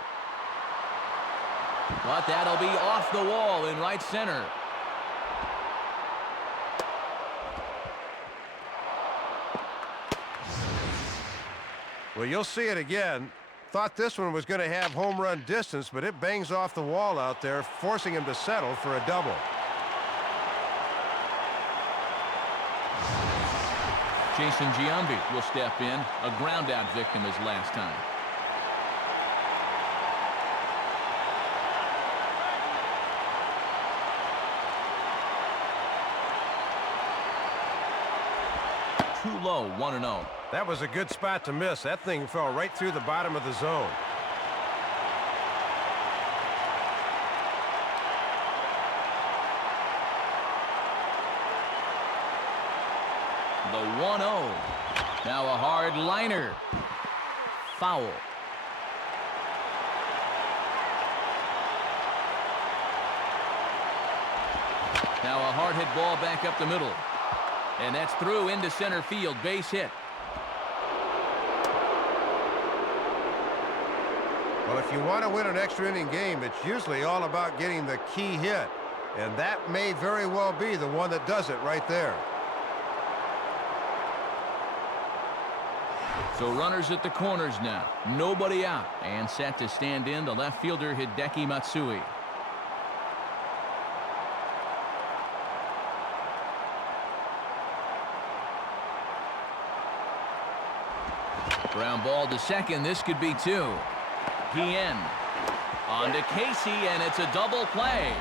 But that'll be off the wall in right center. Well, you'll see it again. Thought this one was going to have home run distance, but it bangs off the wall out there, forcing him to settle for a double. Jason Giambi will step in, a ground-out victim his last time. Too low, 1-0. That was a good spot to miss. That thing fell right through the bottom of the zone. The 1-0. Now a hard liner. Foul. Now a hard hit ball back up the middle. And that's through into center field. Base hit. Well, if you want to win an extra inning game, it's usually all about getting the key hit. And that may very well be the one that does it right there. So runners at the corners now. Nobody out. And set to stand in, the left fielder Hideki Matsui. Ground ball to second. This could be two. PN. On to Casey, and it's a double play.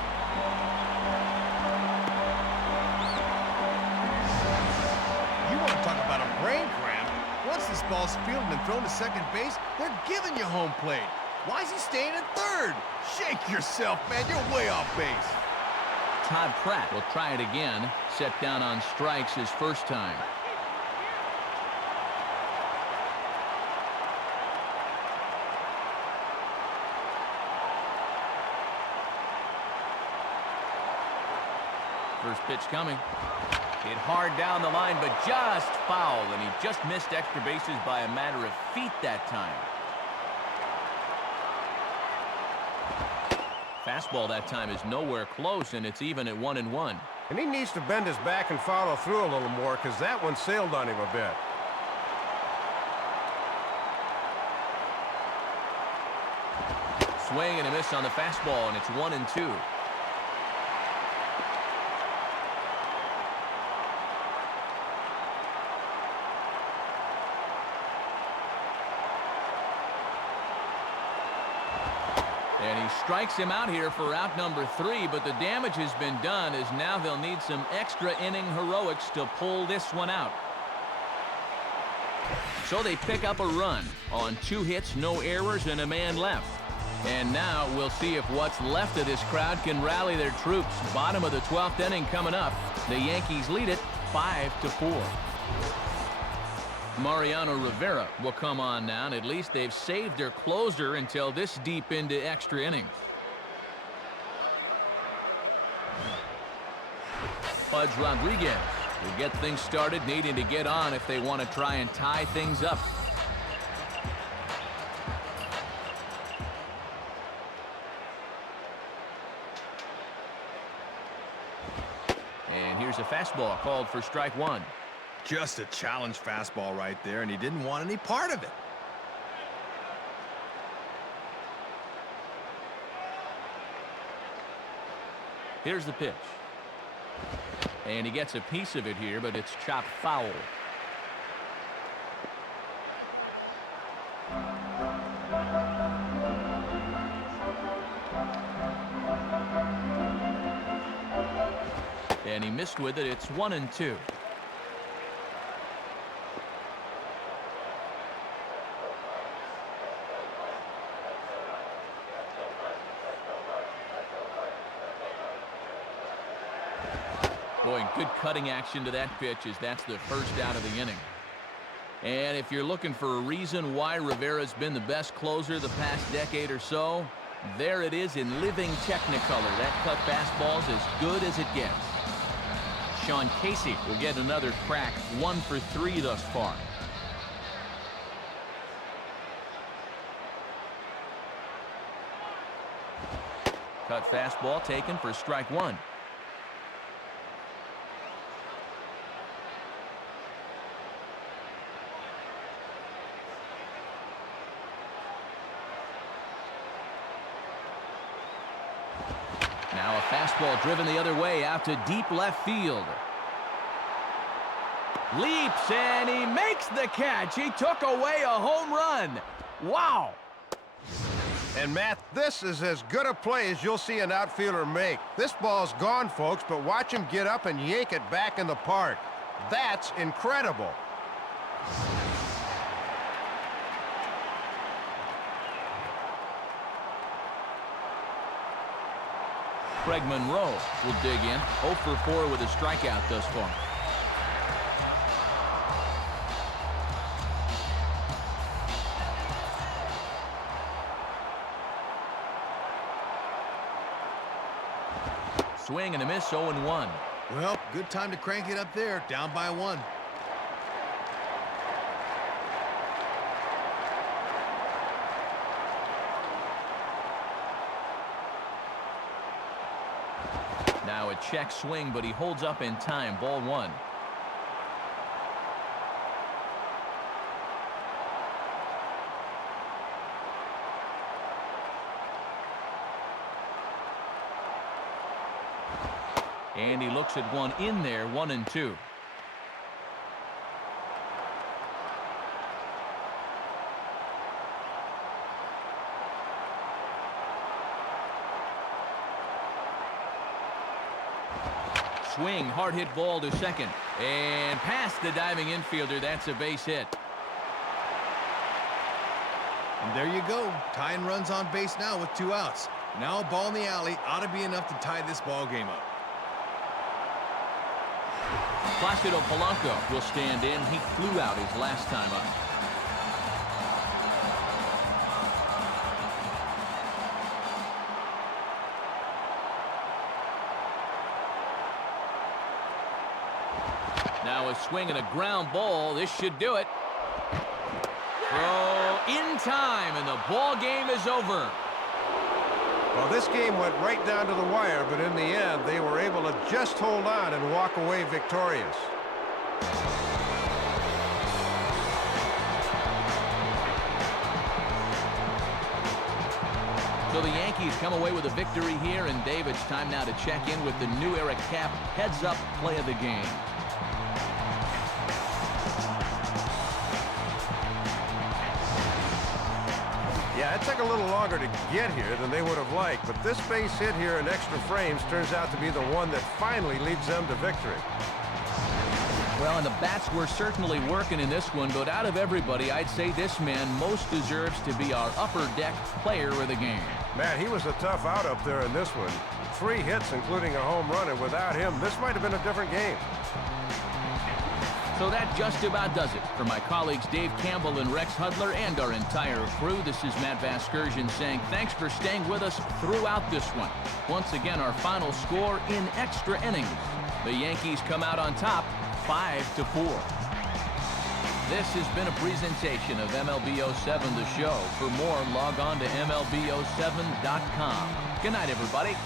You want to talk about a brain cramp? Once this ball's fielded and thrown to second base, they're giving you home plate. Why is he staying at third? Shake yourself, man. You're way off base. Todd Pratt will try it again. Set down on strikes his first time. First pitch coming. Hit hard down the line, but just foul, and he just missed extra bases by a matter of feet that time. Fastball that time is nowhere close, and it's even at 1-1. And he needs to bend his back and follow through a little more, because that one sailed on him a bit. Swing and a miss on the fastball, and it's 1-2. And he strikes him out here for out number 3, but the damage has been done as now they'll need some extra inning heroics to pull this one out. So they pick up a run on 2 hits, no errors, and a man left. And now we'll see if what's left of this crowd can rally their troops. Bottom of the 12th inning coming up. The Yankees lead it 5-4. Mariano Rivera will come on now, and at least they've saved their closer until this deep into extra innings. Pudge Rodriguez will get things started, needing to get on if they want to try and tie things up. And here's a fastball called for strike 1. Just a challenge fastball right there, and he didn't want any part of it. Here's the pitch. And he gets a piece of it here, but it's chopped foul. And he missed with it. It's 1-2. Boy, good cutting action to that pitch as that's the first out of the inning. And if you're looking for a reason why Rivera's been the best closer the past decade or so, there it is in living technicolor. That cut fastball's as good as it gets. Sean Casey will get another crack, 1 for 3 thus far. Cut fastball taken for strike 1. Now a fastball driven the other way out to deep left field. Leaps, and he makes the catch. He took away a home run. Wow. And, Matt, this is as good a play as you'll see an outfielder make. This ball's gone, folks, but watch him get up and yank it back in the park. That's incredible. Craig Monroe will dig in. 0 for 4 with a strikeout thus far. Swing and a miss, 0-1. Well, good time to crank it up there, down by 1. Now a check swing, but he holds up in time. Ball 1. And he looks at one in there, 1-2. Swing, hard hit ball to second. And past the diving infielder, that's a base hit. And there you go. Tying runs on base now with 2 outs. Now a ball in the alley ought to be enough to tie this ball game up. Placido Polanco will stand in. He flew out his last time up. Now a swing and a ground ball. This should do it. Throw in time, and the ball game is over. Well, this game went right down to the wire, but in the end, they were able to just hold on and walk away victorious. So the Yankees come away with a victory here, and Dave, it's time now to check in with the new era cap heads-up play of the game. Yeah, it took a little longer to get here than they would have liked, but this base hit here in extra frames turns out to be the one that finally leads them to victory. Well, and the bats were certainly working in this one, but out of everybody, I'd say this man most deserves to be our upper deck player of the game. Matt, he was a tough out up there in this one. 3 hits, including a home run, and without him, this might have been a different game. So that just about does it. For my colleagues Dave Campbell and Rex Hudler and our entire crew, this is Matt Vasgersian saying thanks for staying with us throughout this one. Once again, our final score in extra innings. The Yankees come out on top 5-4. This has been a presentation of MLB 07 The Show. For more, log on to MLB07.com. Good night, everybody.